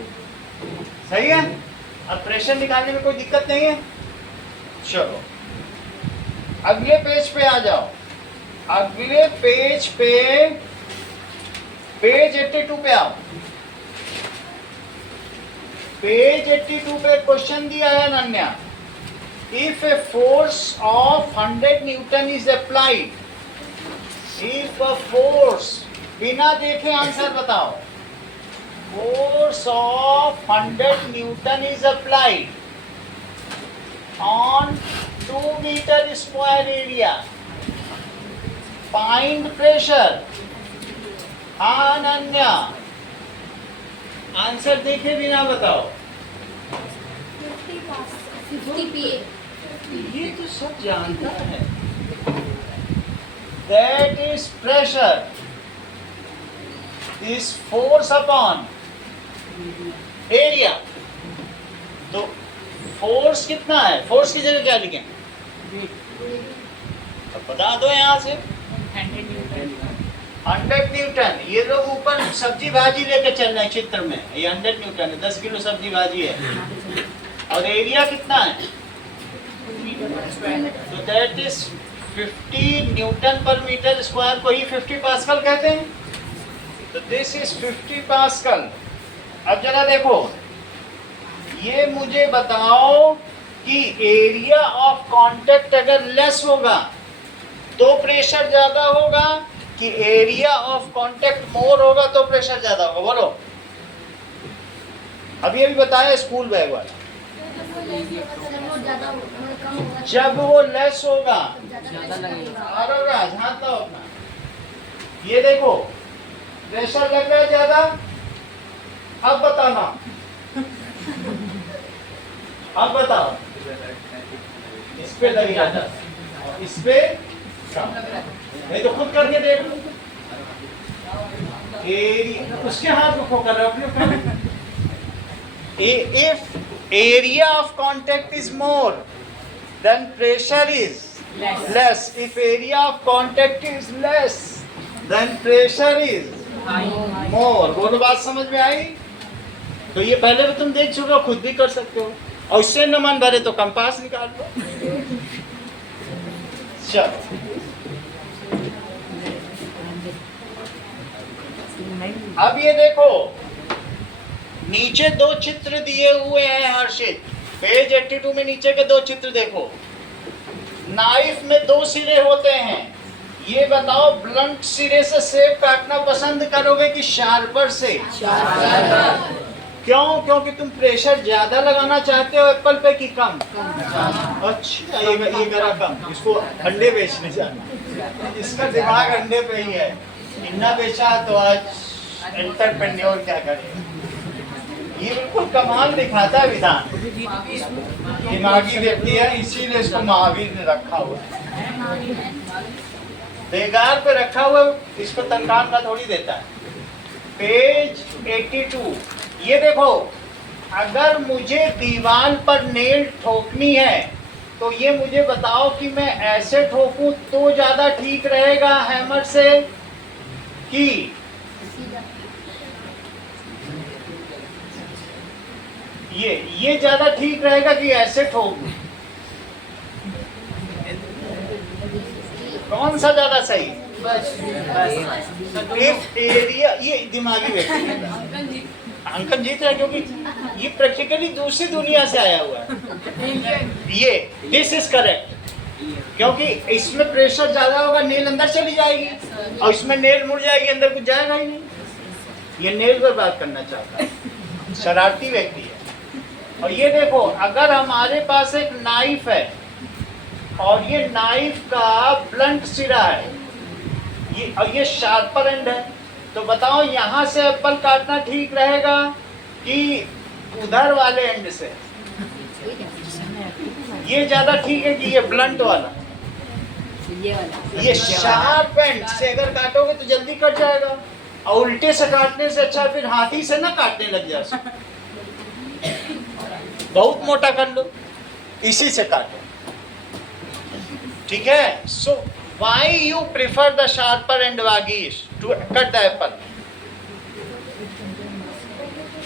सही है। अब प्रेशर निकालने में कोई दिक्कत नहीं है। चलो अगले पेज पे आ जाओ, अगले पेज पे, पेज 82 पे आओ। पेज 82 पे क्वेश्चन दिया है Ananya, if a force of 100 Newton is applied, if a force, बिना देखे आंसर बताओ, force of 100 Newton is applied on 2 meter square area. Find pressure. Ananya answer देखे बिना बताओ। 50 PA। ये तो सब जानता है। That is pressure. Is force upon area. तो फोर्स कितना है? फोर्स की जगह क्या लिखें? तो बता दो यहाँ से। 100 न्यूटन। ये लोग ऊपर सब्जी भाजी लेके चल रहे हैं चित्र में, ये 100 न्यूटन है, 10 किलो सब्जी भाजी है। और एरिया कितना है? तो दैट इज 50 न्यूटन पर मीटर स्क्वायर को ही 50 पास्कल कहते हैं। तो दिस इज 50 पास्कल। अब जरा देखो, ये मुझे बताओ कि एरिया ऑफ कांटेक्ट अगर लेस होगा तो प्रेशर ज्यादा होगा, कि एरिया ऑफ कांटेक्ट मोर होगा तो प्रेशर ज्यादा होगा? बोलो। अभी अभी बताया स्कूल बैग वाला। जब वो लेस होगा, और हाथ लो अपना, ये देखो प्रेशर लग रहा है ज्यादा, अब बताना, अब बताओ, इस पे लग ज्यादा, इस पे कम, नहीं तो खुद करके देख लो। उसके हाथ को खोकर रहे हो अपने। If area of contact is more, then pressure is less. If area of contact is less, then pressure is more. बोलो बात समझ में आई? तो ये पहले भी तुम देख चुके हो, खुद भी कर सकते हो, और उससे न मन भरे तो कंपास निकाल लो। चलो अब ये देखो, नीचे दो चित्र दिए हुए हैं हर्षित, पेज 82 में नीचे के दो चित्र देखो। नाइफ में दो सिरे होते हैं, ये बताओ ब्लंट सिरे से सेब काटना पसंद करोगे कि शार्पर से? क्यों? क्योंकि तुम प्रेशर ज्यादा लगाना चाहते हो एप्पल पे कि कम? अच्छा, ये करा कम, इसको अंडे बेचने जाना, इसका दिमाग अंडे पे ही है, इन्ना बेचा तो आज एंटरप्रेन्योर क्या करेगा। ये बिल्कुल कमाल दिखाता है विधान, दिमागी व्यक्ति है, इसीलिए इसको महावीर ने रखा हुआ है, बेगार पे रखा हुआ, इसको तनख्वाह का थोड़ी देता है। पेज 82, ये देखो, अगर मुझे दीवार पर नेल ठोकनी है तो ये मुझे बताओ कि मैं ऐसे ठोकूं तो ज्यादा ठीक रहेगा हैमर से कि ये ज्यादा ठीक रहेगा कि ऐसे ठोकूं? कौन सा ज्यादा सही? इफ एरिया, ये दिमागी व्यक्ति अंकन जीत रहा है, क्योंकि ये प्रैक्टिकली दूसरी दुनिया से आया हुआ है। ये दिस इज करेक्ट, क्योंकि इसमें प्रेशर ज्यादा होगा, नेल अंदर चली जाएगी, और इसमें नेल मुड़ जाएगी, अंदर कुछ जाएगा ही नहीं। ये नेल पर बात करना चाहता है, शरारती व्यक्ति है। और ये देखो, अगर हमारे पास एक नाइफ है और ये नाइफ का ब्लंट सिरा है, ये और ये शार्पर एंड है, तो बताओ यहाँ से एप्पल काटना ठीक रहेगा कि उधर वाले एंड से? ये ज्यादा ठीक है कि ये ब्लंट वाला? ये शार्प एंड से अगर काटोगे तो जल्दी कट जाएगा, और उल्टे से काटने से अच्छा फिर हाथी से ना काटने लग जाए, बहुत मोटा कर लो, इसी से काटो, ठीक है? So why you prefer the sharper end Vagish to cut the apple?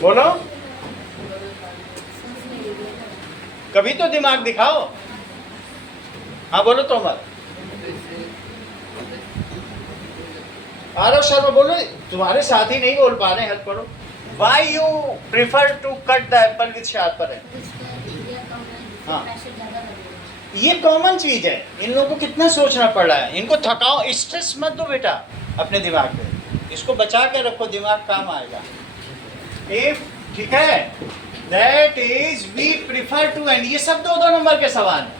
बोलो, कभी तो दिमाग दिखाओ। हाँ बोलो तोमर। आरव शर्मा बोलो, तुम्हारे साथी नहीं बोल पा रहे, हेल्प करो। Why you prefer to cut the apple with sharper end? हाँ, ये कॉमन चीज है, इन लोगों को कितना सोचना पड़ रहा है, इनको थकाओ, स्ट्रेस मत दो बेटा अपने दिमाग पे, इसको बचा के रखो, दिमाग काम आएगा। If ठीक है, that is we prefer to end, ये सब दो नंबर के सवाल है,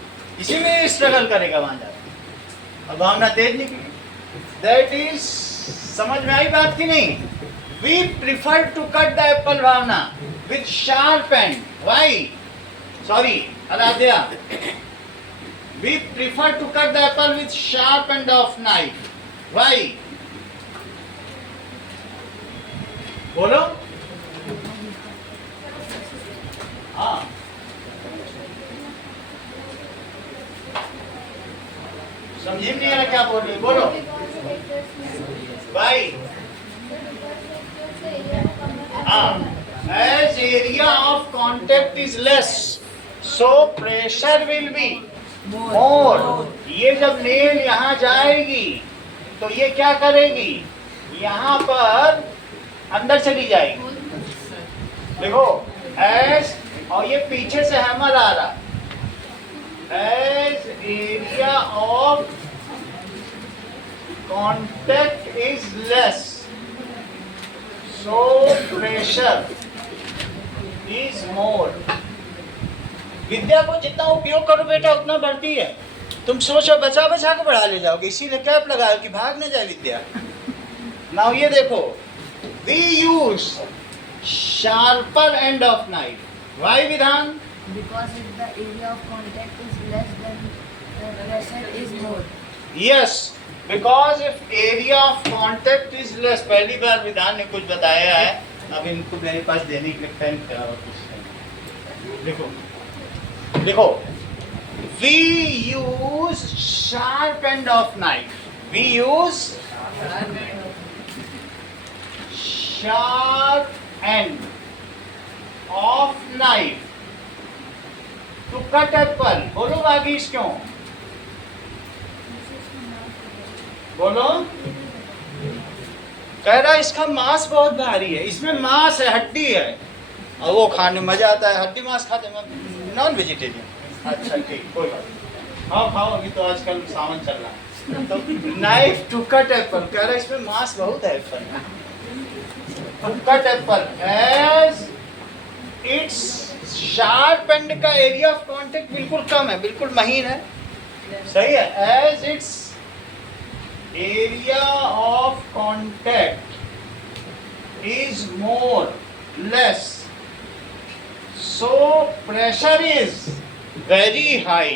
इसी में स्ट्रगल करेगा वहां जाकर। अब भावना तेज निकली, that is, समझ में आई बात की नहीं? We prefer to cut the apple, Bhavna, with sharp end. Why? Sorry, Aradhya. We prefer to cut the apple with sharp end of knife. Why? बोलो। हाँ। समझी नहीं आ रहा क्या बोल रही? बोलो। Why? As area of contact is less, so pressure will be more. ये जब नेल यहाँ जाएगी तो ये क्या करेगी? यहाँ पर अंदर चली जाएगी। देखो, as, और ये पीछे से हैमर आ रहा, as area of contact is less, so pressure is more. विद्या को जितना उपयोग करो बेटा उतना बढ़ती है। तुम सोचो बचा बचा के बढ़ा ले जाओगे, इसीलिए कैप लगाओ कि भाग न जाए विद्या। नाउ ये देखो, we use sharper end of knife. Why Vidhan? Because if the area of contact is less then the pressure is more. Yes, because if area of contact is less. पहली बार विधान ने कुछ बताया है, अब इनको मेरे पास देने के लिए पेन क्या और कुछ नहीं। लिखो लिखो, we use sharp end of knife. We use sharp end of knife to cut apple. बोलो बागीश क्यों? बोलो। कह रहा इसका मांस बहुत भारी है, इसमें मांस है, हड्डी है, और वो खाने में मजा आता है। हड्डी मांस खाते हैं, नॉन वेजिटेरियन। अच्छा ठीक, कोई बात नहीं, खाओ खाओ, अभी तो आजकल सावन चल रहा है। तो नाइफ टू कट एप्पल, कह रहा इसमें मांस बहुत है एप्पल में। To cut apple as its sharp end का एरिया ऑफ कांटेक्ट बिल्कुल कम है, बिल्कुल महीन है, सही है। As its area of contact is more less, so pressure is very high।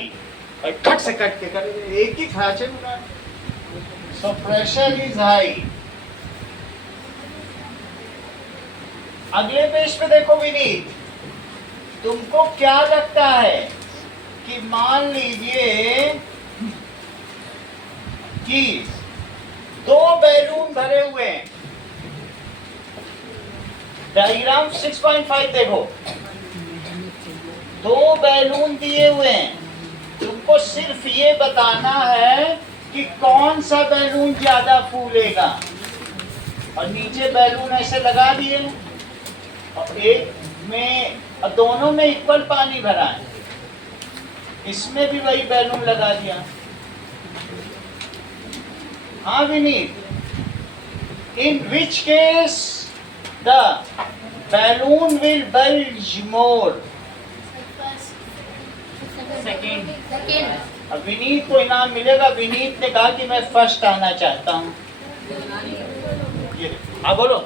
और कट से कट के कर, एक ही खांचे में ना, so pressure is high। अगले पेज पे देखो विनीत, तुमको क्या लगता है कि मान लीजिए कि दो बैलून भरे हुए हैं। डायग्राम 6.5 देखो, दो बैलून दिए हुए हैं, तुमको सिर्फ ये बताना है कि कौन सा बैलून ज्यादा फूलेगा। और नीचे बैलून ऐसे लगा दिए, और एक में और दोनों में इक्वल पानी भरा है, इसमें भी वही बैलून लगा दिया। हाँ Vineet, in which case the balloon will bulge more? Second. अब विनीत को इनाम मिलेगा। विनीत ने कहा कि मैं फर्स्ट आना चाहता हूँ। हाँ बोलो।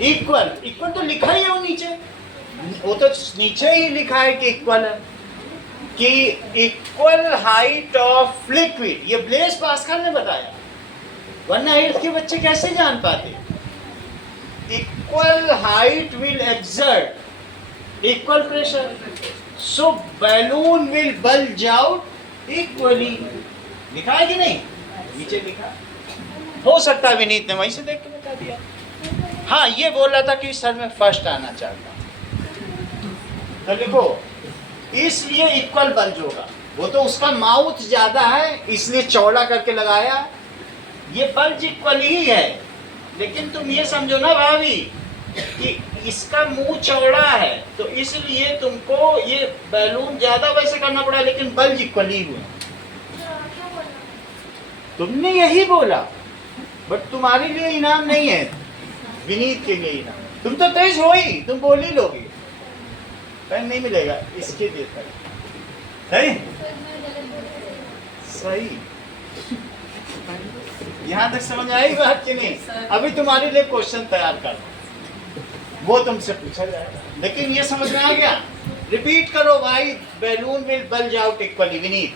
इक्वल, इक्वल तो लिखा ही है वो नीचे, वो तो नीचे ही लिखा है कि इक्वल है, कि इक्वल हाइट ऑफ लिक्विड। ये ब्लेस पास्कल ने बताया, वरना 8th के बच्चे कैसे जान पाते। Equal height will exert equal pressure, so balloon will bulge out equally. लिखा है कि नहीं? नीचे लिखा। हो सकता है विनीत ने वहीं से देख के बता दिया। हाँ, ये बोल रहा था कि सर मैं फर्स्ट आना चाहता हूँ, तो लिखो इसलिए इक्वल बल्ज होगा। वो तो उसका माउथ ज्यादा है इसलिए चौड़ा करके लगाया, ये बल्ज इक्वल ही है। लेकिन तुम ये समझो ना भाभी कि इसका मुंह चौड़ा है, तो इसलिए तुमको ये बैलून ज्यादा वैसे करना पड़ा, लेकिन बल्ज इक्वल ही हुआ। तुमने यही बोला, बट तुम्हारे लिए इनाम नहीं है, विनीत के लिए इनाम। तुम तो तेज हो ही, तुम बोल ही लोगे, पेन नहीं मिलेगा इसके लिए। सही सही, यहाँ तक समझ आई बात कि नहीं? अभी तुम्हारे लिए क्वेश्चन तैयार कर, वो तुमसे पूछा जाएगा, लेकिन ये समझ में आ गया। रिपीट करो, why balloon will bulge out equally. Vineet,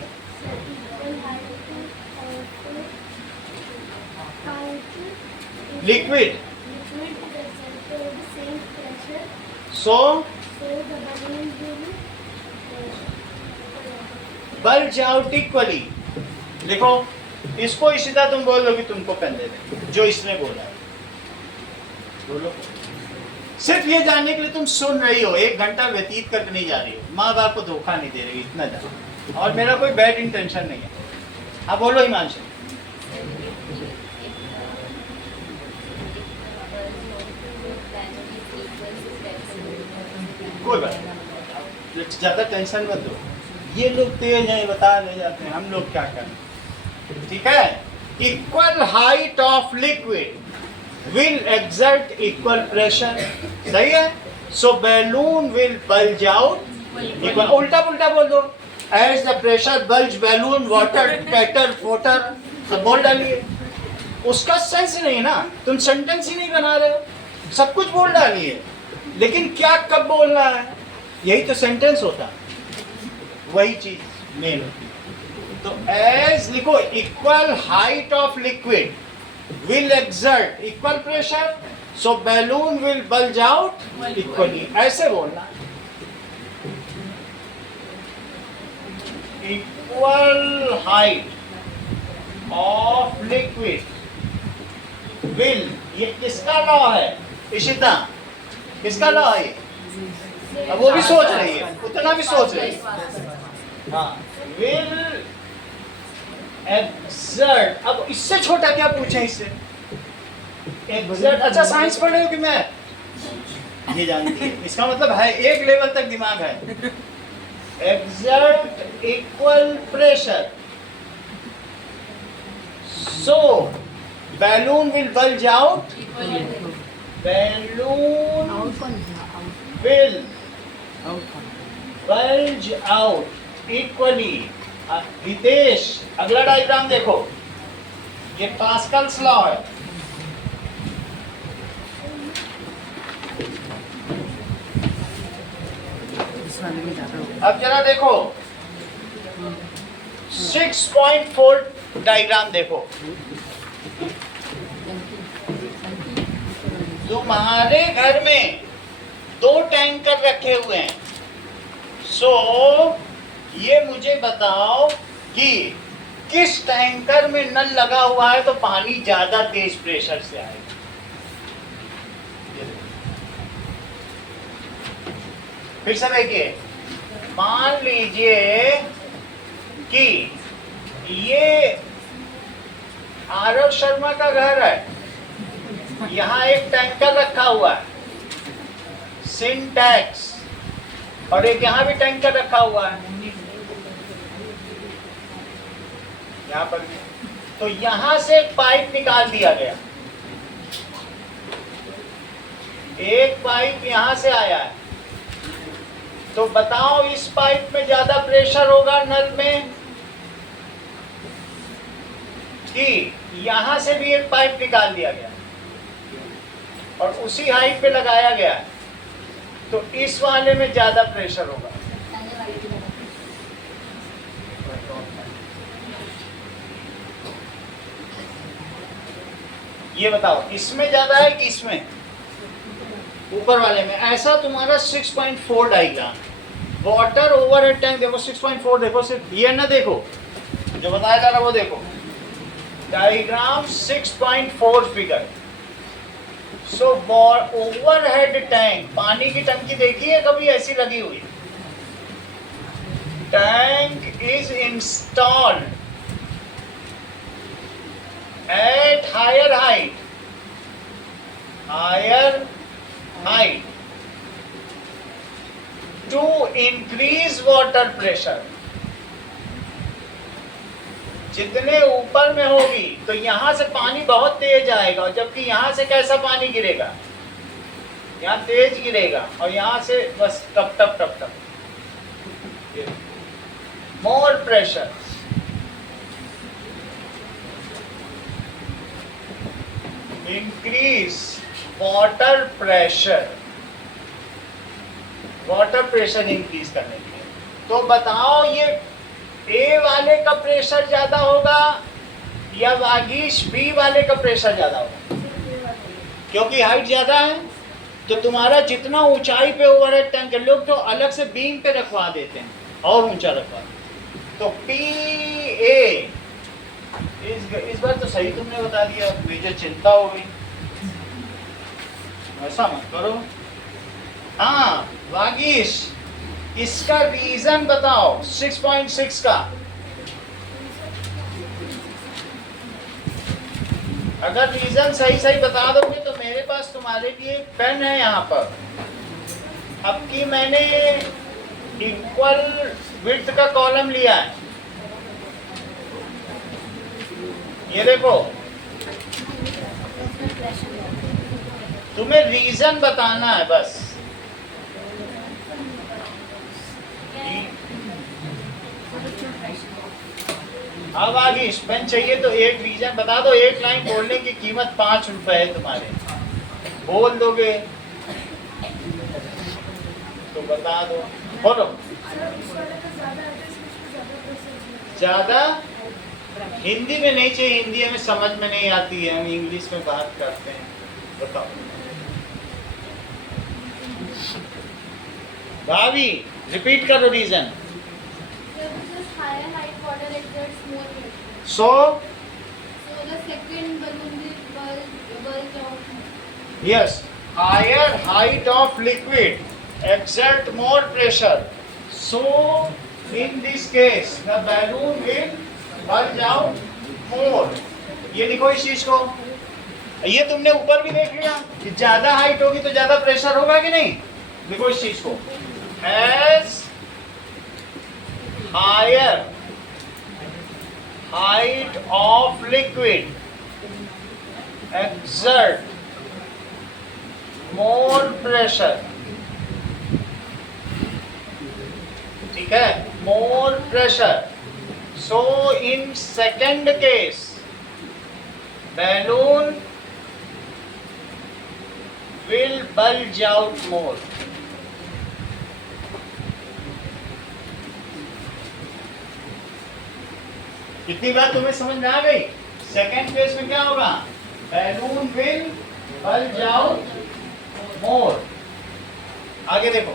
liquid so bulge out equally. लिखो इसको, इसी तरह तुम बोल लो कि तुमको पेन दे दे जो इसने बोला है। बोलो, सिर्फ ये जानने के लिए तुम सुन रही हो, 1 घंटा व्यतीत करके नहीं जा रही हो, माँ बाप को धोखा नहीं दे रही, इतना जानो। और मेरा कोई बैड इंटेंशन नहीं है। हाँ बोलो हिमांशु। कोई बात नहीं, ज्यादा टेंशन मत दो, ये लोग तेज हैं, बता ले जाते हैं, हम लोग क्या करें। ठीक है, equal height of liquid will exert equal pressure. सही है? So balloon will bulge out equal. उल्टा पुल्टा बोल दो. As the pressure bulge balloon water tatter water सब बोल डालिए. उसका सेंस नहीं है ना. तुम सेंटेंस ही नहीं बना रहे हो. सब कुछ बोल डालिए. लेकिन क्या कब बोलना है? यही तो सेंटेंस होता. वही चीज मेन होती. तो as लिखो equal height of liquid will exert equal pressure, so balloon will bulge out equally. ऐसे बोलना. Equal height of liquid will, ये किसका लॉ है? इशिता, किसका लॉ है ये? अब वो भी सोच रही है, उतना भी सोच रही है. हाँ, will exert. अब इससे छोटा क्या पूछे इससे? exert. अच्छा साइंस पढ़ रहे हो कि मैं? ये जानती है. इसका मतलब है एक लेवल तक दिमाग है. exert equal pressure. So balloon will bulge out. Balloon will bulge out equally. Hitesh, अगला डायग्राम देखो. ये पास्कल्स लॉ है. अब जरा देखो 6.4 डायग्राम देखो. तुम्हारे घर में 2 टैंकर रखे हुए हैं. सो ये मुझे बताओ कि किस टैंकर में नल लगा हुआ है तो पानी ज्यादा तेज प्रेशर से आएगा. फिर से देखिए. मान लीजिए कि ये आरव शर्मा का घर है. यहाँ एक टैंकर रखा हुआ है सिंटैक्स, और एक यहाँ भी टैंकर रखा हुआ है यहाँ पर भी. तो यहाँ से एक पाइप निकाल दिया गया. एक पाइप यहाँ से आया है. तो बताओ इस पाइप में ज्यादा प्रेशर होगा नल में कि यहाँ से भी एक पाइप निकाल दिया गया और उसी हाइट पे लगाया गया. तो इस वाले में ज्यादा प्रेशर होगा. ये बताओ इसमें ज्यादा है कि इसमें? ऊपर वाले में. ऐसा तुम्हारा 6.4 डायग्राम. वाटर ओवरहेड टैंक देखो 6.4 देखो. सिर्फ ये ना देखो जो बताया जा रहा वो देखो. Diagram 6.4 figure. So overhead tank, पानी की टंकी देखी है कभी ऐसी लगी हुई? Tank is installed at higher height to increase water pressure. जितने ऊपर में होगी तो यहाँ से पानी बहुत तेज आएगा, जबकि यहाँ से कैसा पानी गिरेगा? यहाँ तेज गिरेगा और यहाँ से बस टप टप टप टप. More pressure. Increase water pressure. Water pressure increase करने के लिए. तो बताओ ये ए वाले का प्रेशर ज्यादा होगा या वागीश बी वाले का प्रेशर ज्यादा होगा? क्योंकि हाइट ज्यादा है. तो तुम्हारा जितना ऊंचाई पे ओवरहेड टैंक, लोग तो अलग से बीम पे रखवा देते हैं और ऊंचा रखवा देते. तो पी ए इस बार तो सही तुमने बता दिया. मुझे चिंता हो गई. ऐसा मत करो. हाँ वागीश, इसका रीजन बताओ 6.6 का. अगर रीजन सही सही बता दोगे तो मेरे पास तुम्हारे लिए पेन है यहाँ पर. अब की मैंने इक्वल विड्थ का कॉलम लिया है. ये देखो तुम्हें रीजन बताना है बस। अब आगे पेन चाहिए तो एक रीजन बता दो, एक लाइन बोलने की कीमत 5 रुपए है तुम्हारे, बोल दोगे तो बता दो, बोलो। ज्यादा हिंदी में नहीं चाहिए, हिंदी हमें समझ में नहीं आती है, हम इंग्लिश में बात करते हैं। बताओ भाभी, रिपीट करो reason. Higher height water exerts more pressure. So So the second balloon will bulge out. yes, higher height of liquid exert more pressure, so in this case the balloon will bulge out more। ये लिखो इस चीज को। ये तुमने ऊपर भी देख लिया कि ज्यादा हाइट होगी तो ज्यादा प्रेशर होगा कि नहीं। लिखो इस चीज को, as higher height of liquid exert more pressure, ठीक है, more pressure, so in second case balloon will bulge out more। कितनी बार तुम्हें समझ में आ गई। सेकेंड केस में क्या होगा, balloon will bulge out more. आगे देखो,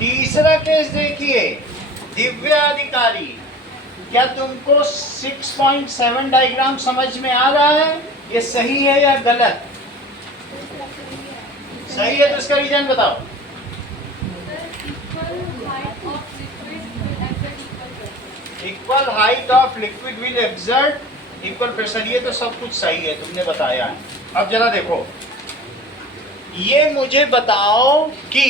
तीसरा केस देखिए, दिव्या अधिकारी, क्या तुमको 6.7 डायग्राम समझ में आ रहा है? ये सही है या गलत? सही है तो इसका रीजन बताओ। Equal height of liquid will exert equal pressure, ये तो सब कुछ सही है, तुमने बताया है। अब जरा देखो, ये मुझे बताओ कि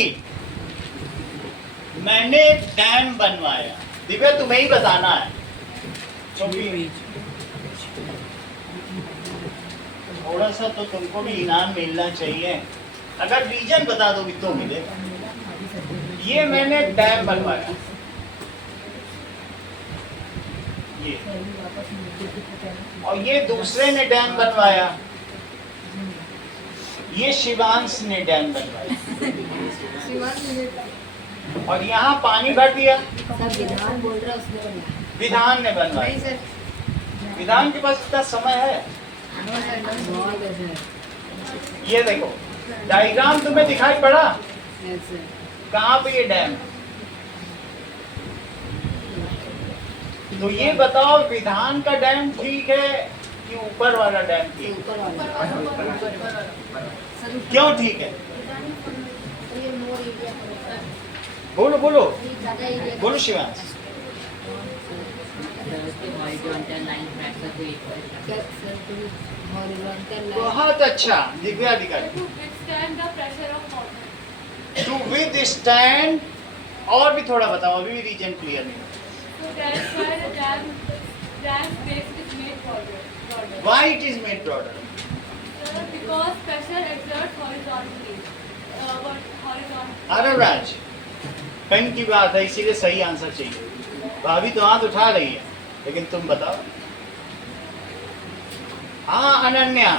मैंने एक डैम बनवाया, दिव्या तुम्हें ही बताना है, थोड़ा सा तो तुमको भी इनाम मिलना चाहिए, अगर रीजन बता दोगी तो मिलेगा। ये मैंने डैम बनवाया, ये, और ये दूसरे ने डैम बनवाया, ये शिवांश ने डैम बनवाया, और यहाँ पानी भर दिया। सब विधान बोल रहा है, उसने बनाया। विधान ने बनवाया। नहीं सर, विधान के पास इतना समय है। बहुत है सर। ये देखो, डायग्राम तुम्हें दिखाई पड़ा? Yes, sir. कहाँ पे ये डैम? तो ये बताओ, विधान का डैम ठीक है कि ऊपर वाला डैम ये ठीक ऊपर वाला। है? क्यों ठीक है? ये more area है। बोलो बोलो ये ज़्यादा area बोलो शिवांश। क्या सर, तुम horizontal line- बहुत अच्छा, दिव्या अधिकारी। to withstand the pressure of water. To withstand, और भी थोड़ा बताओ, अभी भी रीजन क्लियर नहीं। So that's why the dam base is made broader. Why it is made broader? Because pressure exerts horizontally. Horizontal. अरे राज, पेन की बात है, इसीलिए सही आंसर चाहिए। भाभी तो हाथ उठा रही है, लेकिन तुम बताओ। हाँ अनन्या,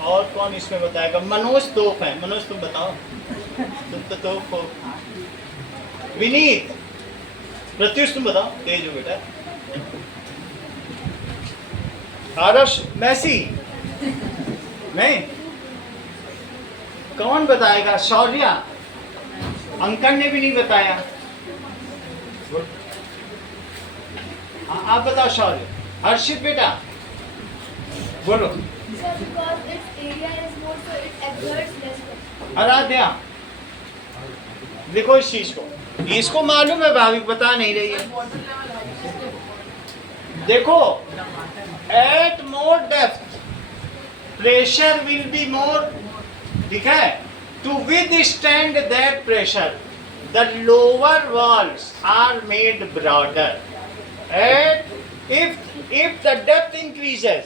और कौन इसमें बताएगा? मनोज तोप है, मनोज तुम बताओ। तुम तो तोप हो। विनीत, प्रत्युष तुम बताओ, तेज हो बेटा। आरश, मैसी, नहीं, कौन बताएगा? शौर्या, अंकन ने भी नहीं बताया। हाँ, आप बताओ शौर्य। हर्षित बेटा बोलो। So because its area is more, so it exerts less pressure. Aaradhya, देखो इस चीज को, इसको मालूम है, भाभी बता नहीं रही है। देखो, at more depth pressure will be more, ठीक है। To withstand that pressure the lower walls are made broader. At if the depth increases,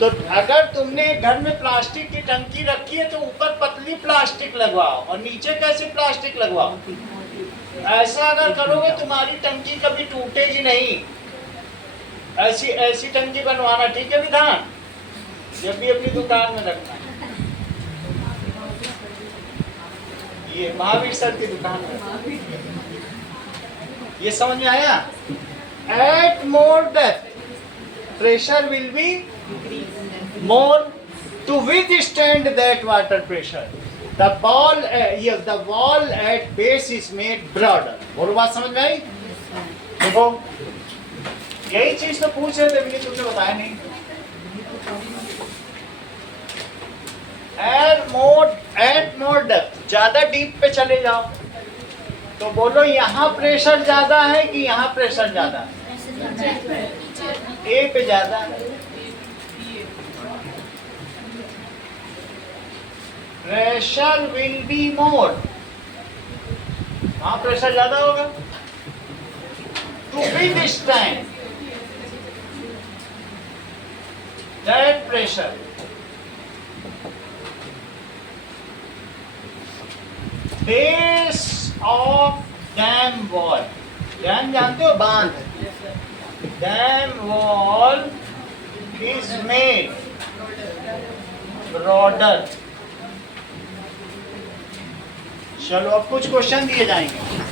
तो अगर तुमने घर में प्लास्टिक की टंकी रखी है तो ऊपर पतली प्लास्टिक लगवाओ और नीचे कैसी प्लास्टिक लगवाओ। ऐसा अगर करोगे तुम्हारी टंकी कभी टूटेगी नहीं। ऐसी टंकी बनवाना, ठीक है विधान, जब भी अपनी दुकान में रखना। ये महावीर सर की दुकान में, ये समझ में आया? At more depth pressure will be more to withstand that water pressure. The wall at base is made broader. और बात समझ में आई? देखो यही चीज तो पूछ रहे थे, मैंने तुमसे बताया नहीं। At more depth, ज्यादा डीप पे चले जाओ तो बोलो यहाँ प्रेशर ज्यादा है कि यहाँ प्रेशर ज्यादा है? ए पे ज्यादा है। प्रेशर विल बी मोर, वहां प्रेशर ज्यादा होगा। To withstand that pressure, base of dam wall, dam जानते हो, बांध, dam wall is made broader. चलो अब कुछ क्वेश्चन दिए जाएंगे।